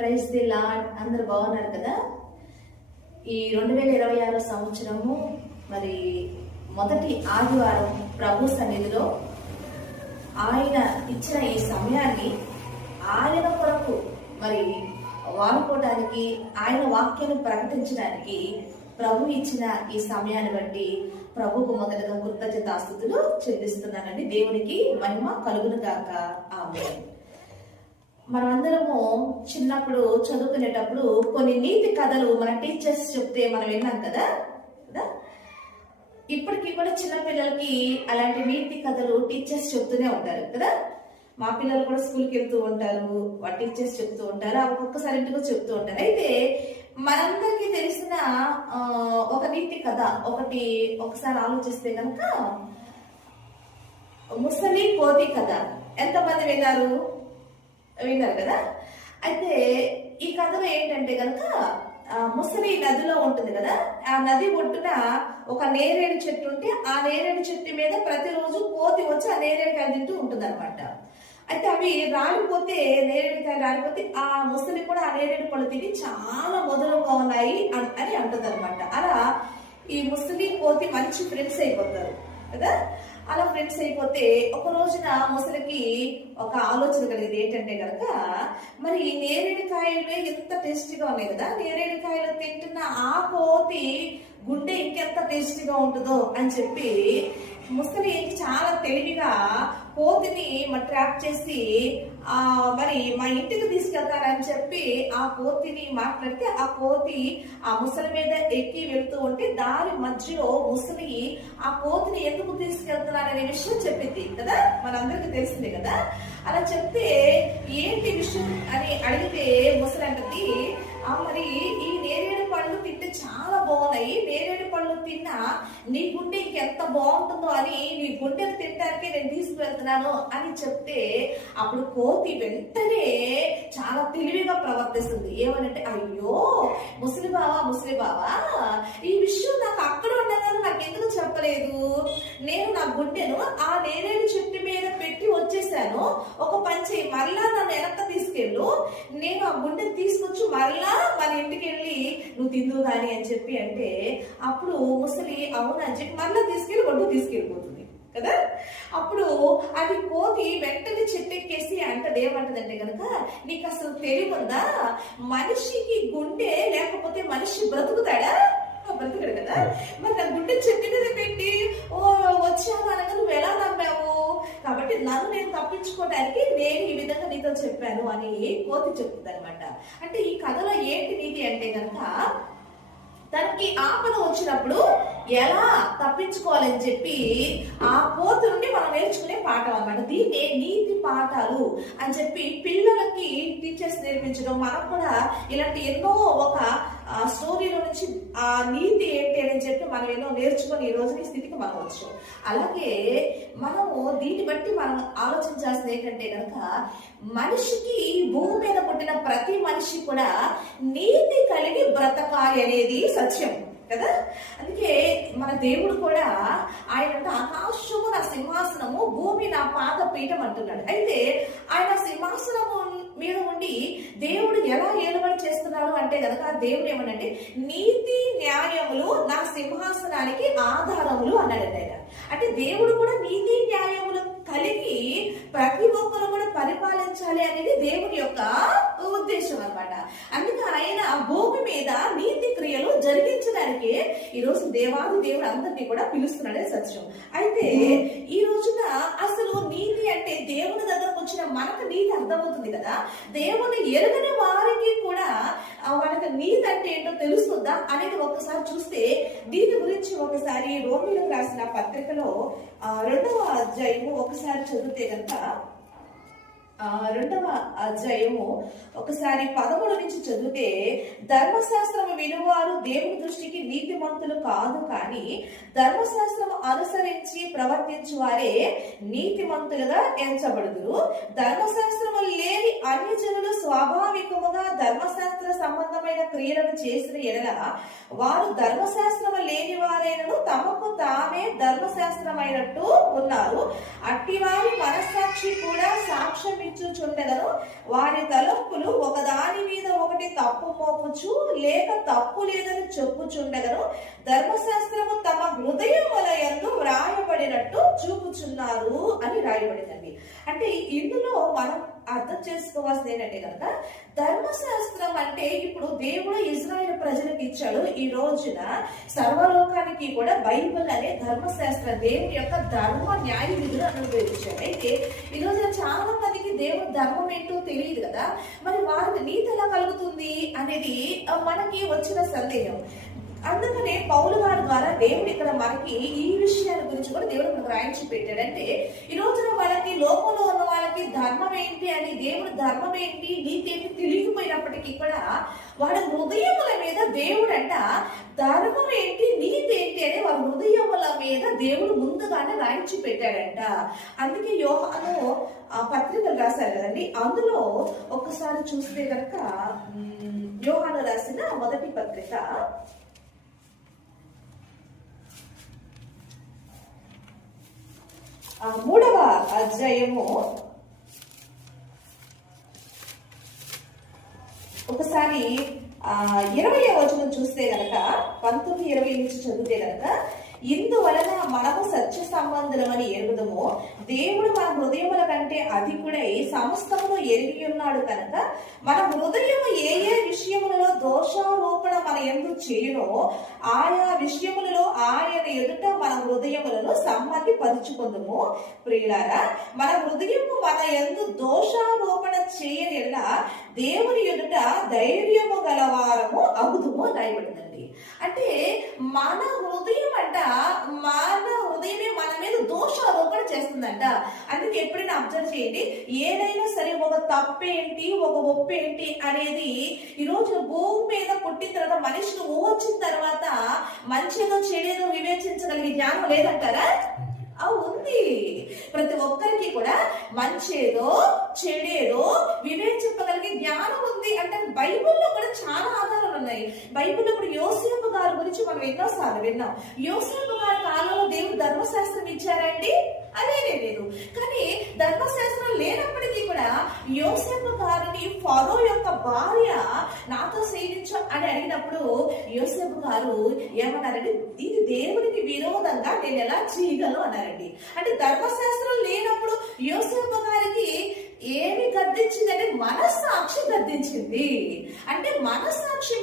Praise the lord. అందరు బాగున్నారు కదా? ఈ 2026 సంవత్సరము మరి మొదటి ఆదివారం ప్రభు సన్నిధిలో ఆయన ఇచ్చిన ఈ సమయాన్ని ఆయన కొరకు మరి వాడుకోవడానికి, ఆయన వాక్యాన్ని ప్రకటించడానికి ప్రభు ఇచ్చిన ఈ సమయాన్ని బట్టి ప్రభుకు మొదటగా కృతజ్ఞతాస్తుతులు చెల్లిస్తున్నానండి. దేవునికి మహిమ కలుగును గాక. ఆమేన్. మనమందరము చిన్నప్పుడు చదువుకునేటప్పుడు కొన్ని నీతి కథలు మన టీచర్స్ చెప్తే మనం విన్నాం కదా. ఇప్పటికీ కూడా చిన్న పిల్లలకి అలాంటి నీతి కథలు టీచర్స్ చెప్తూనే ఉంటారు కదా. మా పిల్లలు కూడా స్కూల్కి వెళ్తూ ఉంటారు, వాళ్ళ టీచర్స్ చెప్తూ ఉంటారు, అవి ఒక్కొక్కసారి ఇంటికి చెప్తూ ఉంటారు. అయితే మనందరికీ తెలిసిన ఒక నీతి కథ ఒకసారి ఆలోచిస్తే కనుక ముసలి కోతి కథ. ఎంతమంది విన్నారు కదా. అయితే ఈ కథలో ఏంటంటే కనుక ముసలి నదిలో ఉంటుంది కదా. ఆ నది ఒడ్డున ఒక నేరేడు చెట్టు ఉంటే ఆ నేరేడు చెట్టు మీద ప్రతిరోజు కోతి వచ్చి ఆ నేరేడుకాయలు తింటూ ఉంటుంది అనమాట. అయితే అవి రాలిపోతే, నేరేడుకాయలు రాలిపోతే ఆ ముసలి కూడా ఆ నేరేడు పళ్ళు తిని చాలా మధురంగా ఉన్నాయి అని అంటుంది అనమాట. అలా ఈ ముసలి కోతి మంచి ఫ్రెండ్స్ అయిపోతారు కదా. అలా ఫ్రెండ్స్ అయిపోతే ఒక రోజున ముసలికి ఒక ఆలోచన కలిగింది. ఏంటంటే కనుక మరి ఈ నేరేడుకాయలు ఎంత టేస్టీగా ఉన్నాయి కదా, నేరేడుకాయలు తింటున్న ఆ కోతి గుండె ఇంకెంత టేస్టీగా ఉంటుందో అని చెప్పి ముసలి చాలా తెలివిగా కోతిని ట్రాప్ చేసి మరి మా ఇంటికి తీసుకెళ్తారని చెప్పి ఆ కోతిని మాట్లాడితే ఆ కోతి ఆ ముసలి మీద ఎక్కి వెళ్తూ ఉంటే దారి మధ్యలో ముసలి ఆ కోతిని ఎందుకు తీసుకెళ్తున్నారనే విషయం చెప్పింది కదా. మనందరికి తెలిసిందే కదా. అలా చెప్తే ఏంటి విషయం అని అడిగితే ముసలి అంటది, మరి ఈ నేరేడు పళ్ళు తింటే చాలా బాగున్నాయి, నేరేడు పళ్ళు తిన్నా నీ గుండె ఇంకెంత బాగుంటుందో అని నీ గుండెను తినడానికి నేను తీసుకువెళ్తున్నాను అని చెప్తే అప్పుడు కోతి వెంటనే చాలా తెలివిగా ప్రవర్తిస్తుంది. ఏమనంటే, అయ్యో ముసలి బావా ఈ విషయం నాకు అక్కడ ఉండగానే నాకు ఎందుకు చెప్పలేదు? నేను నా గుండెను ఆ నేరేడు చెట్టు మీద పెట్టి వచ్చేసాను. ఒక పంచి మరలా నన్ను వెనక్కి తీసుకెళ్ళు, నేను ఆ గుండె తీసుకొచ్చి మరలా మన ఇంటికి వెళ్ళి నువ్వు తిందువు కానీ అని చెప్పి అంటే అప్పుడు ముసలి అవునని చెప్పి మరలా తీసుకెళ్ళి ఒడ్డు తీసుకెళ్ళిపోతుంది కదా. అప్పుడు అది కోతి వెంటనే చెట్టెక్కేసి అంటది, ఏమంటదంటే కనుక నీకు అసలు తెలియకుందా, మనిషికి గుండె లేకపోతే మనిషి బ్రతుకుతాడా? బ్రతుకుడు కదా. మరి నా గుండె చెట్టు మీద పెట్టి వచ్చాను అనగా నువ్వు ఎలా నమ్మావు? కాబట్టి నన్ను నేను తప్పించుకోవడానికి నేను ఈ విధంగా నీతో చెప్పాను అని కోతి చెప్తుంది అనమాట. అంటే ఈ కథలో ఏంటి నీతి అంటే కనుక తనకి ఆపద వచ్చినప్పుడు ఎలా తప్పించుకోవాలని చెప్పి ఆ కోతి నుండి మనం నేర్చుకునే పాఠం అన్నమాట. దీన్నే నీతి పాఠాలు అని చెప్పి పిల్లలకి టీచర్స్ నేర్పించడం. మనం కూడా ఇలాంటి ఎన్నో ఒక స్టోరీలో నుంచి ఆ నీతి ఏంటి అని చెప్పి మనం ఎన్నో నేర్చుకొని ఈ రోజు ఈ స్థితికి మనం వచ్చాం. అలాగే మనము దీన్ని బట్టి మనం ఆలోచించాల్సింది ఏంటంటే కనుక మనిషికి భూమి మీద పుట్టిన ప్రతి మనిషి కూడా నీతి కలిగి బ్రతకాలి అనేది సత్యం కదా. అందుకే మన దేవుడు కూడా ఆయన ఆకాశము నా సింహాసనము, భూమి నా పాద పీఠం అంటున్నాడు. అయితే ఆయన సింహాసనము మీద ఉండి దేవుడు ఎలా ఏలుబడి చేస్తున్నాడు అంటే కనుక దేవుడు ఏమనంటే నీతి న్యాయములు నా సింహాసనానికి ఆధారములు అన్నాడండి ఆయన. అంటే దేవుడు కూడా నీతి న్యాయములు కలిగి ప్రతి ఒక్కరు కూడా పరిపాలించాలి అనేది దేవుని యొక్క ఉద్దేశం అన్నమాట. అందుకే ఆయన ఆ భూమి మీద నీతి క్రియలు జరిగించడానికి ఈరోజు దేవాది దేవుడు అందరినీ కూడా పిలుస్తున్నాడే సత్యం. అయితే ఈ రోజున అసలు నీతి అంటే దేవుని దగ్గరకు వచ్చిన మనకు నీతి అర్థమవుతుంది కదా. దేవుని ఎరుగని వారికి కూడా వాళ్ళకి నీతి అంటే ఏంటో తెలుస్తుందా అనేది ఒకసారి చూస్తే దీని గురించి ఒకసారి రోమిలకు రాసిన పత్రికలో 2వ అధ్యాయము ఒకసారి చదివితే కనుక 2వ అధ్యాయము ఒకసారి 13 నుంచి చదివితే, ధర్మశాస్త్రము వినువారు దేవుని దృష్టికి నీతిమంతులు కాదు, కానీ ధర్మశాస్త్రము అనుసరించి ప్రవర్తించు వారే నీతిమంతులుగా ఎంచబడుదురు. ధర్మశాస్త్రము లేని అన్యజనులు స్వాభావికముగా ధర్మశాస్త్ర సంబంధమైన క్రియలను చేసిన ఎడల వారు ధర్మశాస్త్రము లేని వారైనను తమకు తామే ధర్మశాస్త్రమైనట్టు ఉన్నారు. అట్టివారి మనస్సాక్షి కూడా సాక్ష్యం ఇచ్చుచుండెదను. వారి తలంపులు ఒకదాని మీద బట్టి తప్పు మోపుచు లేక తప్పు లేదని చెప్పుచుండగను ధర్మశాస్త్రము తమ హృదయముల యందు వ్రాయబడినట్టు చూపుచున్నారు అని రాయబడిందండి. అంటే ఇందులో మనం అర్థం చేసుకోవాల్సింది ఏంటంటే కనుక ధర్మశాస్త్రం అంటే ఇప్పుడు దేవుడు ఇజ్రాయేల్ ప్రజలకు ఇచ్చాడు. ఈ రోజున సర్వలోకానికి కూడా బైబిల్ అనే ధర్మశాస్త్రం దేవుని యొక్క ధర్మ న్యాయ విధులు అనుభవించాడు. అయితే ఈ రోజున చాలా మందికి దేవుని ధర్మం ఏంటో తెలియదు కదా, మరి వారికి నీతి ఎలా కలుగుతుంది అనేది మనకి వచ్చిన సందేహం. అందుకనే పౌలు గారి ద్వారా దేవుడు ఇక్కడ మనకి ఈ విషయాల గురించి కూడా దేవుడు మనకు రాయించి పెట్టాడు. అంటే ఈ రోజున వాళ్ళకి లోకంలో ఉన్న వాళ్ళకి ధర్మం ఏంటి అని, దేవుడు ధర్మం ఏంటి నీతి ఏంటి తెలియకపోయినప్పటికీ కూడా వాళ్ళ హృదయముల మీద దేవుడు అంట ధర్మం ఏంటి నీతి ఏంటి అని వాళ్ళ హృదయముల మీద దేవుడు ముందుగానే రాయించి పెట్టాడంట. అందుకే యోహాను పత్రికలు రాశారు కదండి, అందులో ఒక్కసారి చూస్తే కనుక యోహాను రాసిన మొదటి పత్రిక 3వ అధ్యాయము ఒకసారి 20వ వచనం చూస్తే గనక 19-20 నుంచి చదివితే గనక ఇందువలన మనము సత్య సంబంధులమని ఎరుగుదము, దేవుడు మన హృదయముల కంటే అధికుడై సమస్తమును ఎరిగి ఉన్నాడు కనుక మన హృదయము ఏ ఏ విషయములలో దోషారోపణ మన యందు చేయునో ఆయా విషయములలో ఆయన ఎదుట మన హృదయములను సమ్మతి పరుచుకుందుము. ప్రియులారా, మన హృదయము మన యందు దోషారోపణ చేయనిలా దేవుని ఎదుట ధైర్యము గలవారము అగుదుము రాయబడిందండి. అంటే మన హృదయం అంట, మన హృదయమే మన మీద దోషారోపణ చేస్తుందంట. అందుకే ఎప్పుడైనా అబ్జర్వ్ చేయండి, ఏదైనా సరే ఒక తప్పేంటి ఒక ఒప్పేంటి అనేది ఈ రోజు భూమి మీద పుట్టిన తర్వాత మనిషిని ఊహొచ్చిన తర్వాత మంచిదో చెడేదో వివేచించగలిగే జ్ఞానం లేదంటారా? ఉంది. ప్రతి ఒక్కరికి కూడా మంచేదో చెడేదో వివేచింపగలిగే జ్ఞానం ఉంది. అంటే బైబిల్లో కూడా చాలా ఆధారాలు ఉన్నాయి. బైబిల్లో ఇప్పుడు యోసేపు గారి గురించి మనం ఎన్నోసార్లు విన్నాం. యోసేపు గారి కాలంలో దేవుడు ధర్మశాస్త్రం ఇచ్చారండి? అదేనే లేదు. కానీ ధర్మశాస్త్రం లేనప్పటికీ కూడా యోసేపు గారిని ఫరో యొక్క భార్య నాతో సేవించు అని అడిగినప్పుడు యోసేపు గారు ఏమన్నారంటే, ఇది దేవుడికి విరోధంగా నేను ఎలా చేయగలను అన్నారండి. అంటే ధర్మశాస్త్రం లేనప్పుడు యోసేపు గారికి ఏమి గద్దించిందంటే మనస్సాక్షి గద్దించింది. అంటే మనస్సాక్షి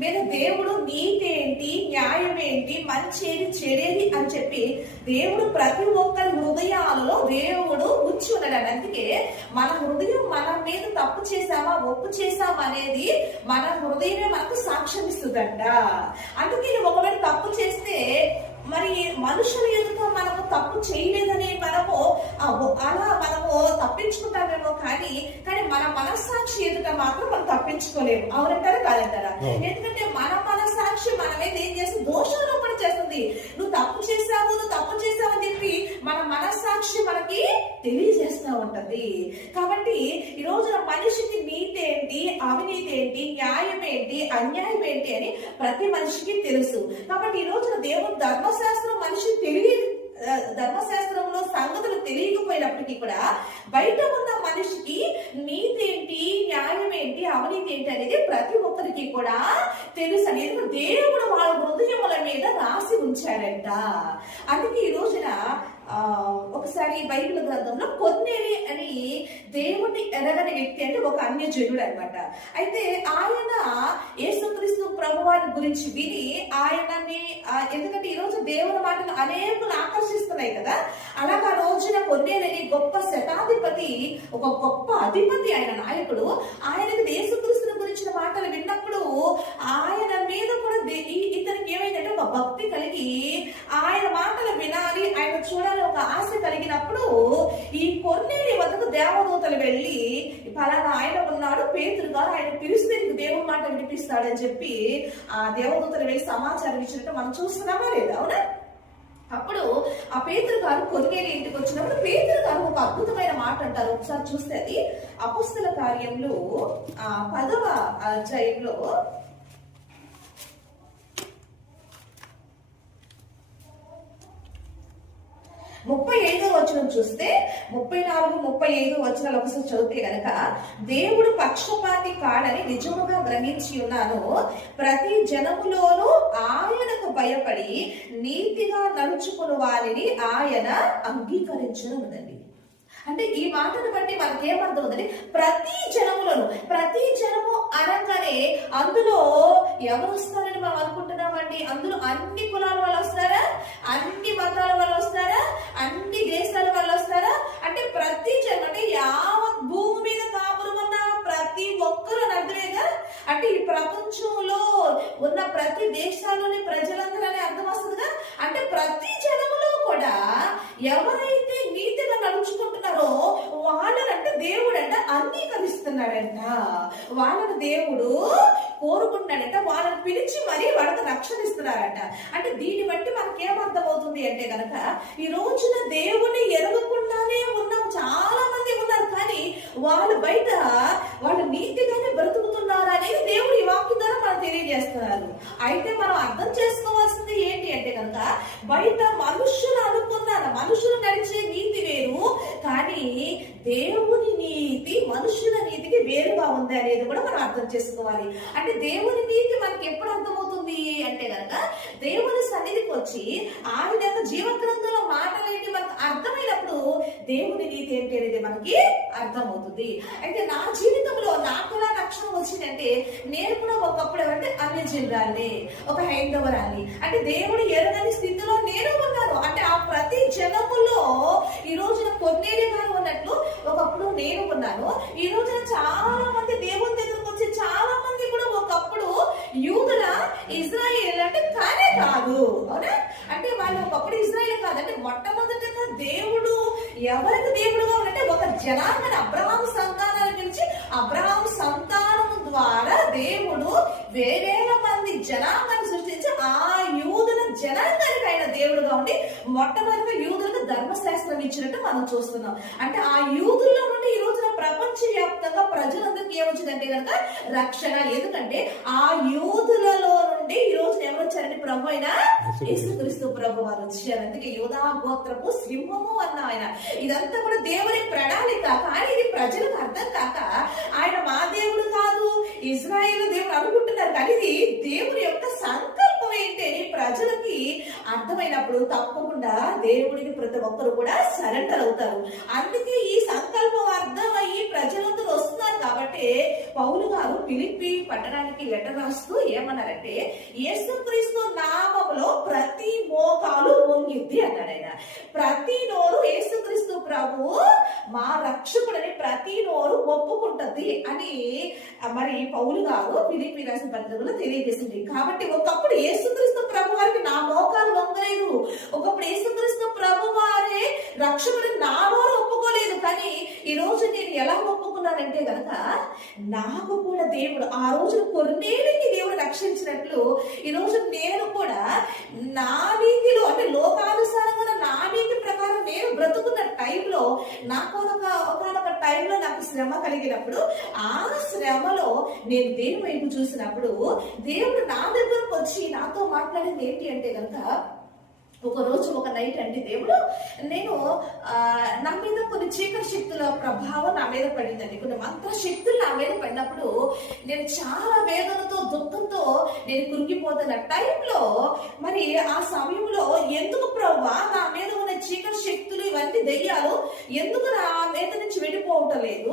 మీద దేవుడు నీతేంటి న్యాయం ఏంటి మంచేది చెడేది అని చెప్పి దేవుడు ప్రతి ఒక్కరి హృదయాలలో దేవుడు ఉంచి ఉన్నాడు. అందుకే మన హృదయం మన మీద తప్పు చేసామా ఒప్పు చేసామా అనేది మన హృదయమే మనకు సాక్ష్యం ఇస్తుందంట. అందుకే ఒకవేళ తప్పు చేస్తే మరి మనుషుల ఎదుట మనము తప్పు చేయలేదని మనము తప్పించుకుంటామేమో, కానీ మన మనస్సాక్షి ఎదుట మాత్రం మనం తప్పించుకోలేము. అవునంటారా కాదంటారా? ఎందుకంటే మన మనస్సాక్షి మన మీద ఏం చేస్తుంది? దోషారోపణ చేస్తుంది. నువ్వు తప్పు చేసావు అని చెప్పి మన మనస్సాక్షి మనకి తెలియజేస్తూ ఉంటది. కాబట్టి ఈ రోజున మనిషికి నీతి ఏంటి, అవినీతి ఏంటి, న్యాయం ఏంటి, అన్యాయం ఏంటి అని ప్రతి మనిషికి తెలుసు. కాబట్టి ఈ రోజున దేవుడు ధర్మశాస్త్రం ధర్మశాస్త్రంలో సంగతులు తెలియకపోయినప్పటికీ కూడా బయట ఉన్న మనిషికి నీతి ఏంటి, న్యాయం ఏంటి, అవినీతి ఏంటి అనేది ప్రతి ఒక్కరికి కూడా తెలుసు. అనేది దేవుడు వాళ్ళ హృదయముల మీద రాసి ఉంచాడంట. అందుకే ఈ రోజున ఒకసారి బైబిల్ గ్రంథంలో కొర్నేలి అని దేవుడిని ఎరగని వ్యక్తి, అంటే ఒక అన్యజనుడు అనమాట. అయితే ఆయన యేసుక్రీస్తు ప్రభువారి గురించి విని ఆయనని, ఎందుకంటే ఈ రోజు దేవుని మాటలు అనేకులు ఆకర్షిస్తున్నాయి కదా, అలాగా రోజున కొర్నేలి గొప్ప శతాధిపతి, ఒక గొప్ప అధిపతి, ఆయన నాయకుడు. ఆయనకి యేసుక్రీస్తుని గురించిన మాటలు విన్నప్పుడు ఆయన మీద కూడా ఇతనికి ఏమైందంటే ఒక భక్తి కలిగి ఆయన మాటలు వినాలి, ఆయన చూడాలి ఒక ఆశ కలిగినప్పుడు ఈ కొర్నేలి వద్దకు దేవదూతలు వెళ్ళి, పలానా ఆయన ఉన్నాడు పేతురు గారు, ఆయన పిలిస్తే నీకు దేవుని మాట వినిపిస్తాడని చెప్పి ఆ దేవదూతలు వెళ్ళి సమాచారం ఇచ్చినట్టు మనం చూస్తున్నామా లేదా? అవునా? అప్పుడు ఆ పేతురు గారు కొర్నేలి ఇంటికి వచ్చినప్పుడు పేతురు గారు ఒక అద్భుతమైన మాట అంటారు. ఒకసారి చూస్తే అది అపోస్తల కార్యంలో 10వ అధ్యాయంలో 10 35వ వచనం చూస్తే 34-35 ఒకసారి చదివితే గనక, దేవుడు పక్షపాతి కాడని నిజముగా గ్రహించి ఉన్నాను, ప్రతి జనములోనూ ఆయనకు భయపడి నీతిగా నడుచుకుని వారిని ఆయన అంగీకరించనుందండి. అంటే ఈ మాటను బట్టి మనకి ఏమర్థమవుతుంది, ప్రతి జనము అనగానే అందులో ఎవరు వస్తారని మనం అనుకుంటున్నామండి? అందులో అన్ని కులాల వాళ్ళు వస్తారా? అన్ని మతాల వాళ్ళు వస్తారా? అన్ని దేశాల వాళ్ళు వస్తారా? అంటే ప్రతి జనం, అంటే యావత్ భూమి మీద కాపురం ఉన్న ప్రతి ఒక్కరు అర్థమేగా. అంటే ఈ ప్రపంచంలో ఉన్న ప్రతి దేశాల్లోని ప్రజలందరూ అని అర్థం వస్తుందిగా. అంటే ప్రతి జనములో కూడా ఎవరైతే నీతిగా నడుచుకుంటున్నారో వాళ్ళనంటే దేవుడు అంగీకరిస్తున్నాడంట, వాళ్ళని దేవుడు కోరుకుంటున్నాడంట, వాళ్ళని పిలిచి మరి వాళ్ళకి రక్షణ ఇస్తున్నారంట. అంటే దీన్ని బట్టి మనకి ఏమర్థం అవుతుంది అంటే గనక, ఈ రోజున దేవుని ఎరగకుండానే ఉన్నాం, చాలా మంది ఉన్నారు, కానీ వాళ్ళు బయట వాళ్ళు నీతిగానే బ్రతుకుతున్నారు అనేది దేవుడు ఈ వాక్యం ద్వారా మనం తెలియజేస్తున్నారు. అయితే మనం అర్థం చేసుకోవాల్సింది ఏంటి అంటే కనుక, బయట మనుషులు అనుకున్నారు, మనుషులు నడిచే నీతి వేరు, కానీ దేవుని నీతి మనుషుల నీతికి వేరుగా ఉంది అనేది కూడా మనం అర్థం చేసుకోవాలి. అంటే దేవుని నీతి మనకి ఎప్పుడు అర్థమవుతుంది అంటే కనుక, దేవుని సన్నిధికి వచ్చి ఆయన యొక్క జీవగ్రంథంలో మాటలు ఏంటి మనకు అర్థమైనప్పుడు దేవుని నీతి ఏంటి అనేది మనకి అర్థమవుతుంది. అయితే నా జీవితంలో నాకు ఎలా రక్షణ వచ్చిందంటే, నేను కూడా ఒకప్పుడు ఏమంటే అన్ని జిల్లాల్ని, ఒక హైందవరాన్ని, అంటే దేవుడు ఎరగని స్థితిలో నేను ఉన్నాను. అంటే ఆ ప్రతి జనములో ఈ రోజున కొన్నేళ్ళు గారు ఉన్నట్లు ఒకప్పుడు నేను ఉన్నాను. ఈ రోజున చాలా మంది దేవుని దగ్గరకు వచ్చి, చాలా మంది కూడా ఒకప్పుడు యూదుల ఇజ్రాయేల్ అంటే కానే కాదు, అవునా? అంటే వాళ్ళు ఒకప్పుడు ఇజ్రాయేల్ కాదంటే మొట్టమొదటిగా దేవుడు ఎవరికి దేవుడుగా ఉన్నట్టే ఒక జనాంగాన్ని, అబ్రహాము సంతానాన్ని పిలిచి అబ్రహాము సంతానం ద్వారా దేవుడు వేవేల మంది జనాంగాన్ని సృష్టించి ఆ యూదుల జనాంగానికి ఆయన దేవుడుగా ఉండి మొట్టమొదటిగా యూదులకు ధర్మశాస్త్రం ఇచ్చినట్టు మనం చూస్తున్నాం. అంటే ఆ యూదుల్లో నుండి ఈ రోజున ప్రపంచ వ్యాప్తంగా ప్రజలందరికీ ఏమొచ్చిందంటే కనుక రక్షణ. ఎందుకంటే ఆ యూదులలో నుండి ఈ రోజున ఎవరు వచ్చారంటే ప్రభు అయిన యేసుక్రీస్తు ప్రభు వారు వచ్చారు. అందుకే యూదా గోత్రపు సింహము అన్న ఆయన. ఇదంతా కూడా దేవుని ప్రణాళిక, కానీ ఇది ప్రజలకు అర్థం కాక ఆయన మా దేవుడు కాదు, ఇజ్రాయేలు దేవుడు అనుకుంటున్నారు, కానీ ఇది దేవుని యొక్క సంకల్పం ఏంటి అని ప్రజలకి అర్థమైనప్పుడు తప్పకుండా దేవుడికి ప్రతి ఒక్కరు కూడా సరెండర్ అవుతారు. అందుకే ఈ సంకల్పం అర్థమయ్యి ప్రజలందరూ వస్తున్నారు కాబట్టి పౌలు గారు ఫిలిప్పీ పట్టణానికి లెటర్ రాస్తూ ఏమన్నారంటే, యేసుక్రీస్తు నామములో ప్రతి మోకాలు వంగిద్ది అన్నాడు ఆయన. ప్రతి నోరు యేసుక్రీస్తు ప్రభు మా రక్షకుడని ప్రతి నోరు ఒప్పుకుంటది అని మరి పౌలు గారు ఫిలిప్పీ రాసిన పత్రికలో తెలియజేసింది. కాబట్టి ఒకప్పుడు యేసుక్రీస్తు ప్రభు వారికి నా మోకాలు వంగలేదు, ఒకప్పుడు యేసుక్రీస్తు ప్రభు వారే రక్షకుడు నా నోరు ఒప్పుకోలేదు, కానీ ఈ రోజు నేను ఎలా ఒప్పుకున్నానంటే గనక, నాకు కూడా దేవుడు ఆ రోజు కొన్నేళ్ళకి దేవుడు రక్షించినట్లు ఈ రోజు నేను కూడా నా నీతిలో, అంటే లోకానుసారంగా నా నీతి ప్రకారం నేను బ్రతుకున్న టైంలో నాకు ఒకనొక టైంలో నాకు శ్రమ కలిగినప్పుడు, ఆ శ్రమలో నేను దేవుని వైపు చూసినప్పుడు దేవుడు నా దగ్గరకు వచ్చి నాతో మాట్లాడింది ఏంటి అంటే కనుక, ఒక రోజు ఒక నైట్ అండి దేవుడు, నేను నా మీద కొన్ని చీకటి శక్తుల ప్రభావం నా మీద పడిందండి, కొన్ని మంత్ర శక్తులు నా మీద పడినప్పుడు నేను చాలా వేదనతో దుఃఖంతో నేను కృంగిపోతున్న టైంలో, మరి ఆ సమయంలో ఎందుకు ప్రభువా నా మీద ఉన్న చీకటి శక్తులు ఇవన్నీ దెయ్యాలు ఎందుకు నా మీద నుంచి వెళ్ళిపోవటం లేదు,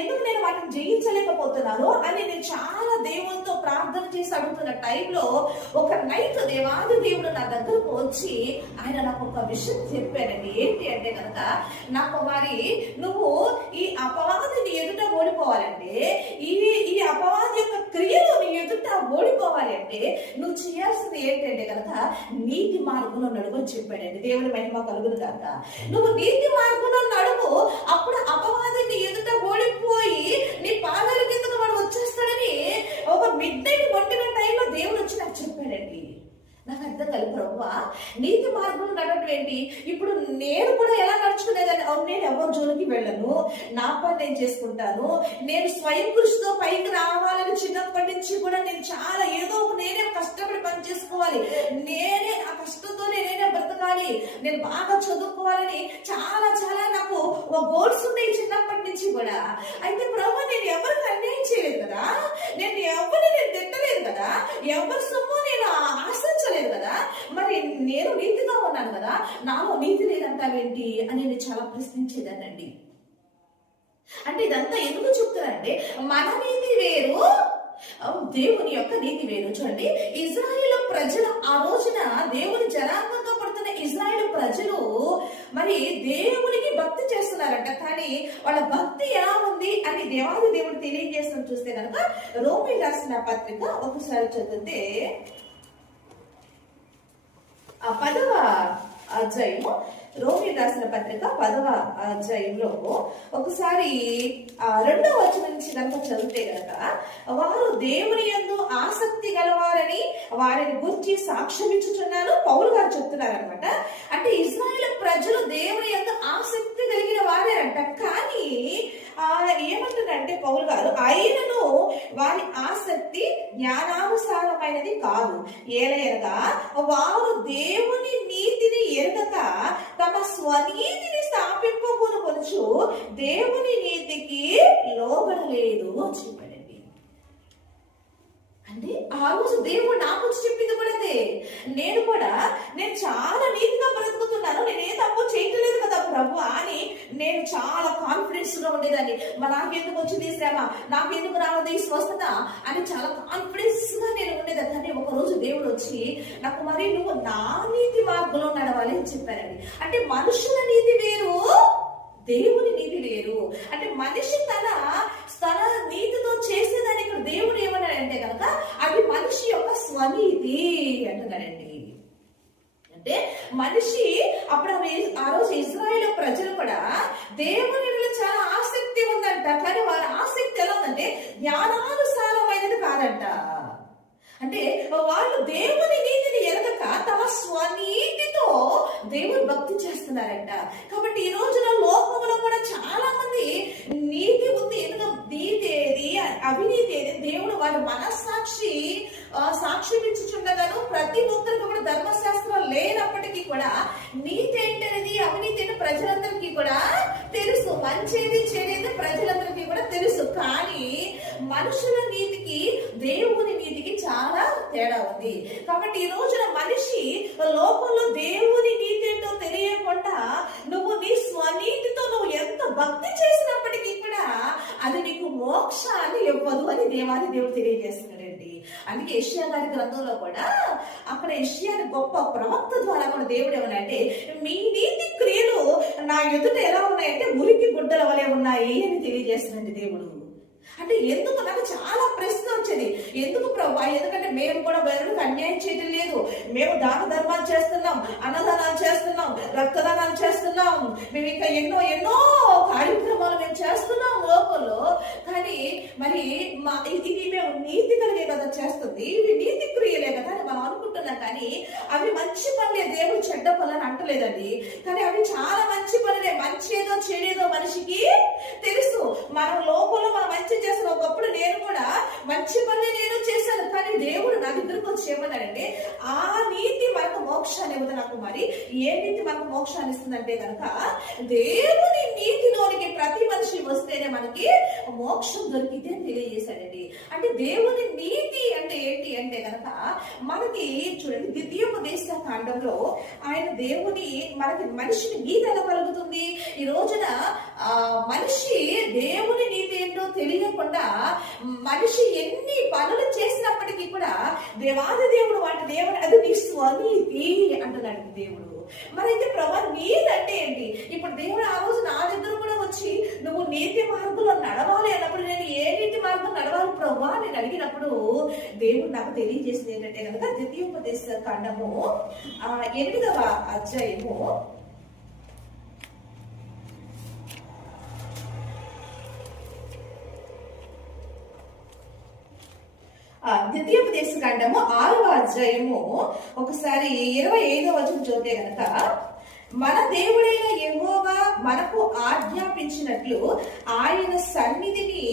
ఎందుకు నేను వాటిని జయించలేకపోతున్నాను అని నేను చాలా దేవునితో ప్రార్థన చేసి అడుగుతున్న టైంలో ఒక నైట్ దేవాది దేవుడు నా దగ్గరకు వచ్చి ఆయన నాకు ఒక విషయం చెప్పారండి. ఏంటి అంటే కనుక, నాకు మరి నువ్వు ఈ అపవాదిని ఎదుట ఓడిపోవాలంటే, ఈ అపవాది యొక్క క్రియలు నీ ఎదుట ఓడిపోవాలి అంటే నువ్వు చేయాల్సింది ఏంటంటే కనుక నీతి మార్గంలో నడుగు అని చెప్పాడండి. దేవుని మహిమ కలుగును కాక. నువ్వు నీతి మార్గంలో నడువు, అప్పుడు అపవాదిని ఎదుట ఓడిపోయి నీ పాదాల కిందకు వాడు వచ్చేస్తాడని ఒక మిడ్ నైట్ 1 గంట టైంలో దేవుడు వచ్చి నాకు చెప్పాడండి. నాకు అర్థం కాదు, ప్రభువా నీతి మార్గంలో నడవటం ఏంటి? ఇప్పుడు నేను కూడా ఎలా నడుచుకునేదాన్ని? నేను ఎవరి జోలికి వెళ్ళను, నా పని నేను చేసుకుంటాను, నేను స్వయం కృషితో పైకి రావాలని చిన్నప్పటి నుంచి కూడా నేను చాలా ఏదో నేనే కష్టపడి పని చేసుకోవాలి, నేనే ఆ కష్టంతో నేనే బ్రతకాలి, నేను బాగా చదువుకోవాలని చాలా చాలా నాకు గోల్స్ ఉన్నాయి చిన్నప్పటి నుంచి కూడా. అయితే ప్రభు నేను ఎవరికి అన్యాయం చేయలేదు కదా, నేను ఎవరిని తిట్టలేదు కదా, ఎవరి సొమ్ము నేను ఆశించలేదు కదా, మరి నేను నీతిగా ఉన్నాను కదా, నాలో నీతి లేదంటావేంటి అని నేను చాలా ప్రశ్నించేదానండి. అంటే ఇదంతా ఎందుకు చెప్తున్నానంటే మన నీతి వేరు, దేవుని యొక్క నీతి వేరు. చూడండి, ఇజ్రాయేలు ప్రజలు ఆ రోజున దేవుని జనాంగంగా పడుతున్న ఇజ్రాయేలు ప్రజలు మరి దేవునికి భక్తి చేస్తున్నారంట. కానీ వాళ్ళ భక్తి ఎలా ఉంది అని దేవాది దేవుడు తెలియజేస్తాం. చూస్తే కనుక రోమీయులకు రాసిన పత్రిక ఒకసారి చదివితే 10వ అధ్యాయము, రోమీయులకు రాసిన పత్రిక 10వ అధ్యాయంలో ఒకసారి 2వ వచనం నుంచి కనుక చదివితే కనుక, వారు దేవుని యందు ఆసక్తి గలవారని వారిని గురించి సాక్ష్యం ఇచ్చుచున్నారు పౌలు గారు చెప్తున్నారు అనమాట. అంటే ఇశ్రాయేలు ప్రజలు దేవుని యందు ఆసక్తి కలిగిన వారే అంట. కానీ ఏమంటుందంటే పౌలు గారు, అయినను వారి ఆసక్తి జ్ఞానానుసారమైనది కాదు, ఏలయనగా వారు దేవుని నీతిని ఎరగక తమ స్వనీతిని స్థాపింపకొనుకొనుచు దేవుని నీతికి లోబడలేదు అని చెప్పాడండి. అంటే ఆ రోజు దేవుడు నాకు చెప్పింది కూడా అదే. నేను చాలా నీతిగా బ్రతుకుతున్నాను, నేను ఏ తప్పు చేయట్లేదు కదా ప్రభు అని నేను చాలా కాన్ఫిడెన్స్ గా ఉండేదాన్ని. నాకెందుకు వచ్చింది శ్రమ, నాకెందుకు రావద్దు ఈ స్వస్థత అని చాలా కాన్ఫిడెన్స్ గా నేను ఉండేదాన్ని. కానీ ఒక రోజు దేవుడు వచ్చి నాకు, మరి నువ్వు నా నీతి మార్గంలో నడవాలి అని చెప్పారండి. అంటే మనుషుల నీతి వేరు, దేవుని నీతి వేరు. అంటే మనిషి తన నీతితో చేసేదాన్ని ఇక్కడ దేవుడు ఏమన్నాడంటే కనుక అది మనిషి యొక్క స్వనీతి అంటున్నాడండి. అంటే మనిషి అప్పుడు ఆ రోజు ఇజ్రాయేలు ప్రజలు కూడా దేవుని చాలా ఆసక్తి ఉందంట. కానీ వారి ఆసక్తి ఎలా ఉందంటే జ్ఞానానుసారమైనది కాదంట. అంటే వాళ్ళు దేవుని నీతిని ఎరగక తమ స్వనీతితో దేవుని భక్తి చేస్తున్నారంట. కాబట్టి ఈ రోజున లోకంలో కూడా చాలా మంది నీతి ఉంది, ఎందుకు నీతి ఏది అవినీతి ఏది దేవుడు వాళ్ళ మనస్సాక్షి సాక్ష్యం ఇచ్చుచుండగాను ప్రతి ఒక్కరికి కూడా ధర్మశాస్త్రం లేనప్పటికీ కూడా నీతి ఏంటనేది అవినీతి ఏంటి ప్రజలందరికీ కూడా తెలుసు, మంచిది చెడేది ప్రజలందరికీ కూడా తెలుసు. కానీ మనుషుల నీతికి దేవుని నీతికి చాలా తేడా ఉంది. కాబట్టి ఈ రోజున మనిషి లోకంలో దేవుని నీతి ఏంటో తెలియకుండా నువ్వు నీ స్వనీతితో నువ్వు ఎంత భక్తి చేసినప్పటికీ కూడా అది నీకు మోక్షాన్ని ఇవ్వదు అని దేవాది దేవుడు తెలియజేస్తున్నాడండి. అందుకే యెషయా గారి గ్రంథంలో కూడా అక్కడ యెషయాని గొప్ప ప్రవక్త ద్వారా కూడా దేవుడు ఏమనంటే, మీ నీతి క్రియలు నా ఎదుట ఎలా ఉన్నాయంటే మురికి గుడ్డల వలె ఉన్నాయి అని తెలియజేస్తున్నాడు దేవుడు. అంటే ఎందుకు నాకు చాలా ప్రశ్న వచ్చేది, ఎందుకు ప్రభా, ఎందుకంటే మేము కూడా ఎవరికి అన్యాయం చేయడం లేదు, మేము దాన ధర్మాలు చేస్తున్నాం, అన్నదానాలు చేస్తున్నాం, రక్తదానాలు చేస్తున్నాం, మేము ఇంకా ఎన్నో ఎన్నో కార్యక్రమాలు మేము చేస్తున్నాం లోకంలో. కానీ మరి ఇది మేము నీతి కలిగే కదా చేస్తుంది, ఇవి నీతి క్రియలే కదా అని మనం అనుకుంటున్నాం. కానీ అవి మంచి పనులే, దేవుడు చెడ్డ పనులని అంటలేదండి. కానీ అవి చాలా మంచి పనులే, మంచి ఏదో చెడేదో మనిషికి తెలుసు. మనం లోకంలో మనం మంచి చేసిన, ఒకప్పుడు నేను కూడా మంచి పనులే నేను చేశాను. కానీ దేవుడు నా దగ్గరకు వచ్చి ఏమన్నాడంటే, ఆ నీతి మనకు మోక్షాన్ని ఇవ్వదు. నాకు మరి ఏ నీతి మనకు మోక్షాన్ని ఇస్తుందంటే కనుక దేవుని నీతిలోనికి ప్రతి మనిషి వస్తేనే మనకి మోక్షం దొరికితే అని తెలియజేశాడండి. అంటే దేవుని నీతి అంటే ఏంటి అంటే కనుక మనకి చూడండి, ద్వితీయోపదేశ కాండంలో ఆయన దేవుని మనకి మనిషిని నీతి ఎలా కలుగుతుంది. ఈ రోజున మనిషి దేవుని నీతి ఏంటో తెలియకుండా మనిషి ఎన్ని పనులు చేసినప్పటికీ కూడా దేవాది దేవుడు వాటి దేవుడు అది నీ స్వనీతి అంటున్నాడు దేవుడు. మరైతే ప్రభా నీతి అంటే ఏంటి? ఇప్పుడు దేవుడు ఆ రోజు నా దగ్గర కూడా వచ్చి నువ్వు నీతి మార్గంలో నడవాలి అన్నప్పుడు నేను ఏ నీతి మార్గం నడవాలి ప్రభా నేను అడిగినప్పుడు దేవుడు నాకు తెలియజేసింది ఏంటంటే కనుక ద్వితీయోపదేశ కాండము 8వ అధ్యాయము 6వ అధ్యాయము ఒకసారి 25వ వచనం చదివితే గనక, మన దేవుడైన యెహోవా మనకు ఆజ్ఞాపించినట్లు ఆయన సన్నిధిని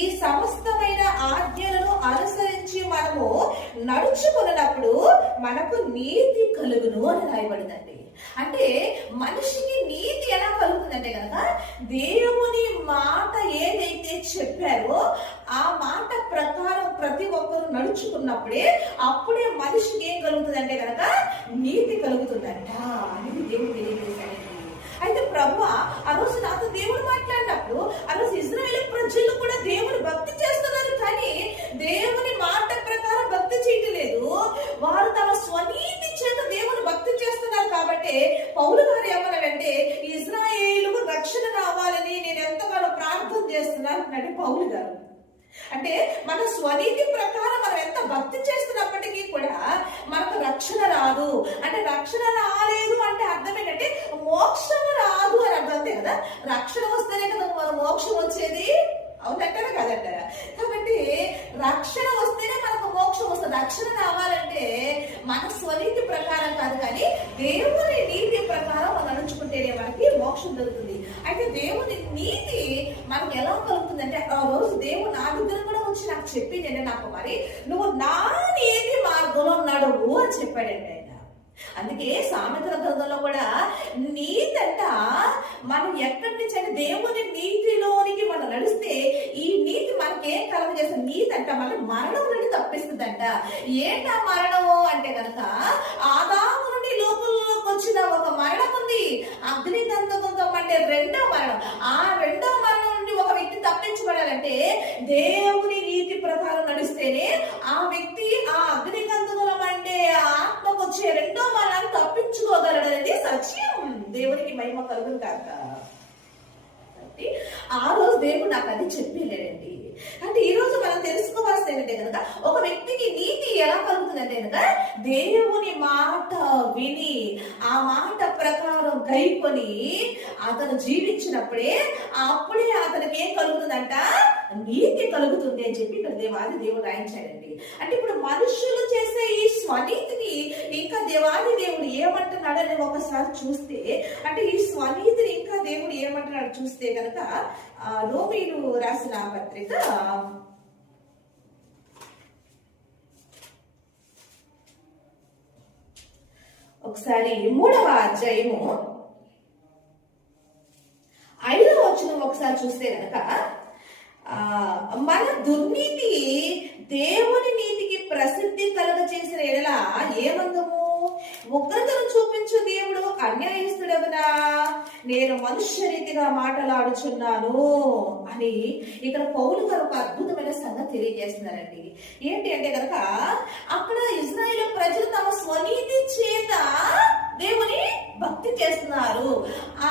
ఈ సమస్తమైన ఆజ్ఞలను అనుసరించి మనము నడుచుకున్నప్పుడు మనకు నీతి కలుగును అని రాయబడిందండి. అంటే మనిషికి నీతి ఎలా కలుగుతుందంటే కనుక దేవుని మాట ఏదైతే చెప్పారో ఆ మాట ప్రకారం ప్రతి ఒక్కరు నడుచుకున్నప్పుడే అప్పుడే మనిషికి ఏం కలుగుతుందంటే కనుక నీతి కలుగుతుందంట అనేది దేవుడు తెలియజేశాడు. అయితే ప్రభు ఆ రోజు నాతో దేవుడు మాట్లాడినప్పుడు ఆ రోజు ఇజ్రాయేల్ ప్రజలు కూడా దేవుని భక్తి చేస్తున్నారు, కానీ దేవుని మాట ప్రకారం భక్తి చేయట్లేదు. వారు తమ స్వనీతి చేత దేవుని భక్తి చేస్తున్నారు. కాబట్టి పౌలు గారు ఏమన్నారంటే ఇజ్రాయేలుకు రక్షణ రావాలని నేను ఎంతగానో ప్రార్థన చేస్తున్నాను అన్నాడు పౌలు గారు. అంటే మన స్వనీతి ప్రకారం మనం ఎంత భక్తి చేస్తున్నప్పటికీ కూడా మనకు రక్షణ రాదు. అంటే రక్షణ రాలేదు అంటే అర్థం ఏంటంటే మోక్షం రాదు అని అర్థం. అంతే కదా, రక్షణ వస్తేనే కదా మన మోక్షం వచ్చేది. అవునంటారా కాదంటారా? కాబట్టి రక్షణ వస్తేనే మనకు మోక్షం వస్తుంది. రక్షణ రావాలంటే మన స్వనీతి ప్రకారం కాదు, కానీ దేవుని నీతి ప్రకారం మనం నడుచుకుంటేనే మనకి మోక్షం దొరుకుతుంది. అయితే దేవుని నీతి మనకు ఎలా కలుగుతుందంటే ఆ రోజు దేవుడు నా దగ్గర కూడా వచ్చి నాకు చెప్పింది, నాకు మరి నువ్వు నా నీతి మార్గంలో నడువు అని చెప్పాడండి ఆయన. అందుకే సామెతల గ్రంథంలో కూడా నీతి అంట మనం ఎక్కడి నుంచి అంటే దేవుని నీతిలోనికి మనం నడిస్తే ఈ నీతి మనకేం కలగజేస్తుంది? నీతి అంట మన మరణం నుండి తప్పిస్తుందంట. ఏంటా మరణము అంటే కనుక ఆదాము నుండి లోకంలోకి వచ్చిన ఒక మరణం ఉంది, అగ్ని గంధకం అంటే రెండో మరణం. ఆ రెండో మరణం నుండి ఒక వ్యక్తి తప్పించబడాలంటే దేవుని నీతి ప్రకారం నడిస్తేనే ఆ వ్యక్తి ఆ అగ్ని గంధకం అంటే ఆత్మకు వచ్చే రెండో మరణాన్ని తప్పించుకోగలడనేది సత్యం. దేవునికి మహిమ కలుగును కాక. ఆ రోజు దేవుడు నాకు అది చెప్పలేడండి. అంటే ఈ రోజు మనం తెలుసుకోవాల్సింది ఏంటంటే కనుక ఒక వ్యక్తికి నీతి ఎలా కలుగుతుందంటే కనుక దేవుని మాట విని ఆ మాట ప్రకారం గైకొని అతను జీవించినప్పుడే అప్పుడే అతనికి ఏం కలుగుతుందంట? నీతి కలుగుతుంది అని చెప్పి ఇక్కడ దేవాది దేవుడు రాయించాడండి. అంటే ఇప్పుడు మనుషులు చేసే ఈ స్వనీతిని ఇంకా దేవాది దేవుడు ఏమంటున్నాడు అని ఒకసారి చూస్తే, అంటే ఈ స్వనీతిని ఇంకా దేవుడు ఏమంటున్నాడు చూస్తే కనుక రోమీలు రాసిన పత్రిక 3వ అధ్యాయము 5వ వచనం ఒకసారి చూస్తే కనుక మన దుర్నీతి దేవుని నీతికి ప్రసిద్ధి కలుగజేసిన ఎడల ఏమందము? ఉగ్రతను చూపించు దేవుడు అన్యాయస్తుడవునా? నేను మనుష్య రీతిగా మాట్లాడుచున్నాను అని ఇక్కడ పౌలు గారు ఒక అద్భుతమైన సంగతి తెలియజేస్తున్నారండి. ఏంటి అంటే కనుక అక్కడ ఇజ్రాయేలు ప్రజలు తమ స్వనీతి చేత దేవుని భక్తి చేస్తున్నారు.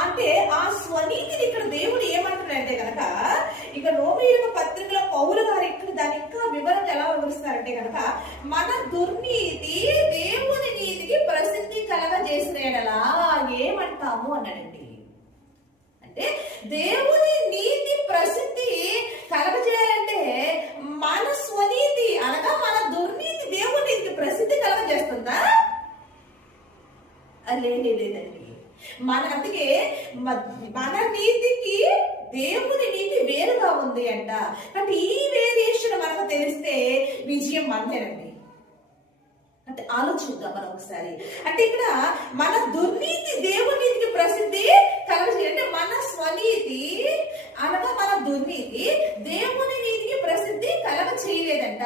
అంటే ఆ స్వనీతిని ఇక్కడ దేవుడు ఏమంటున్నాడంటే కనుక ఇక్కడ రోమీయుల పత్రికలో పౌలు గారు ఇక్కడ దాని ఇంకా వివరంగా ఎలా వివరిస్తారంటే కనుక మన దుర్నీతి దేవుని నీతికి ప్రసిద్ధి కలగజేసిన ఎడలా ఏమంటాము అన్నాడండి. అంటే దేవుని నీతి ప్రసిద్ధి కలగజేయాలంటే మన స్వనీతి అనగా మన దుర్నీతి దేవుని నీతికి ప్రసిద్ధి కలగజేస్తుందా? లేదండి. అందుకే మన నీతికి దేవుని నీతి వేరుగా ఉంది అంట. అంటే ఈ వేరియేషన్ మనకు తెలిస్తే విజయం మనదేనండి. అంటే ఆలోచిద్దాం మనం ఒకసారి. అంటే ఇక్కడ మన దుర్నీతి దేవుని నీతికి ప్రసిద్ధి కలగజేయాలి. అంటే మన స్వనీతి అనగా మన దుర్నీతి దేవుని నీతికి ప్రసిద్ధి కలగ చేయలేదంట.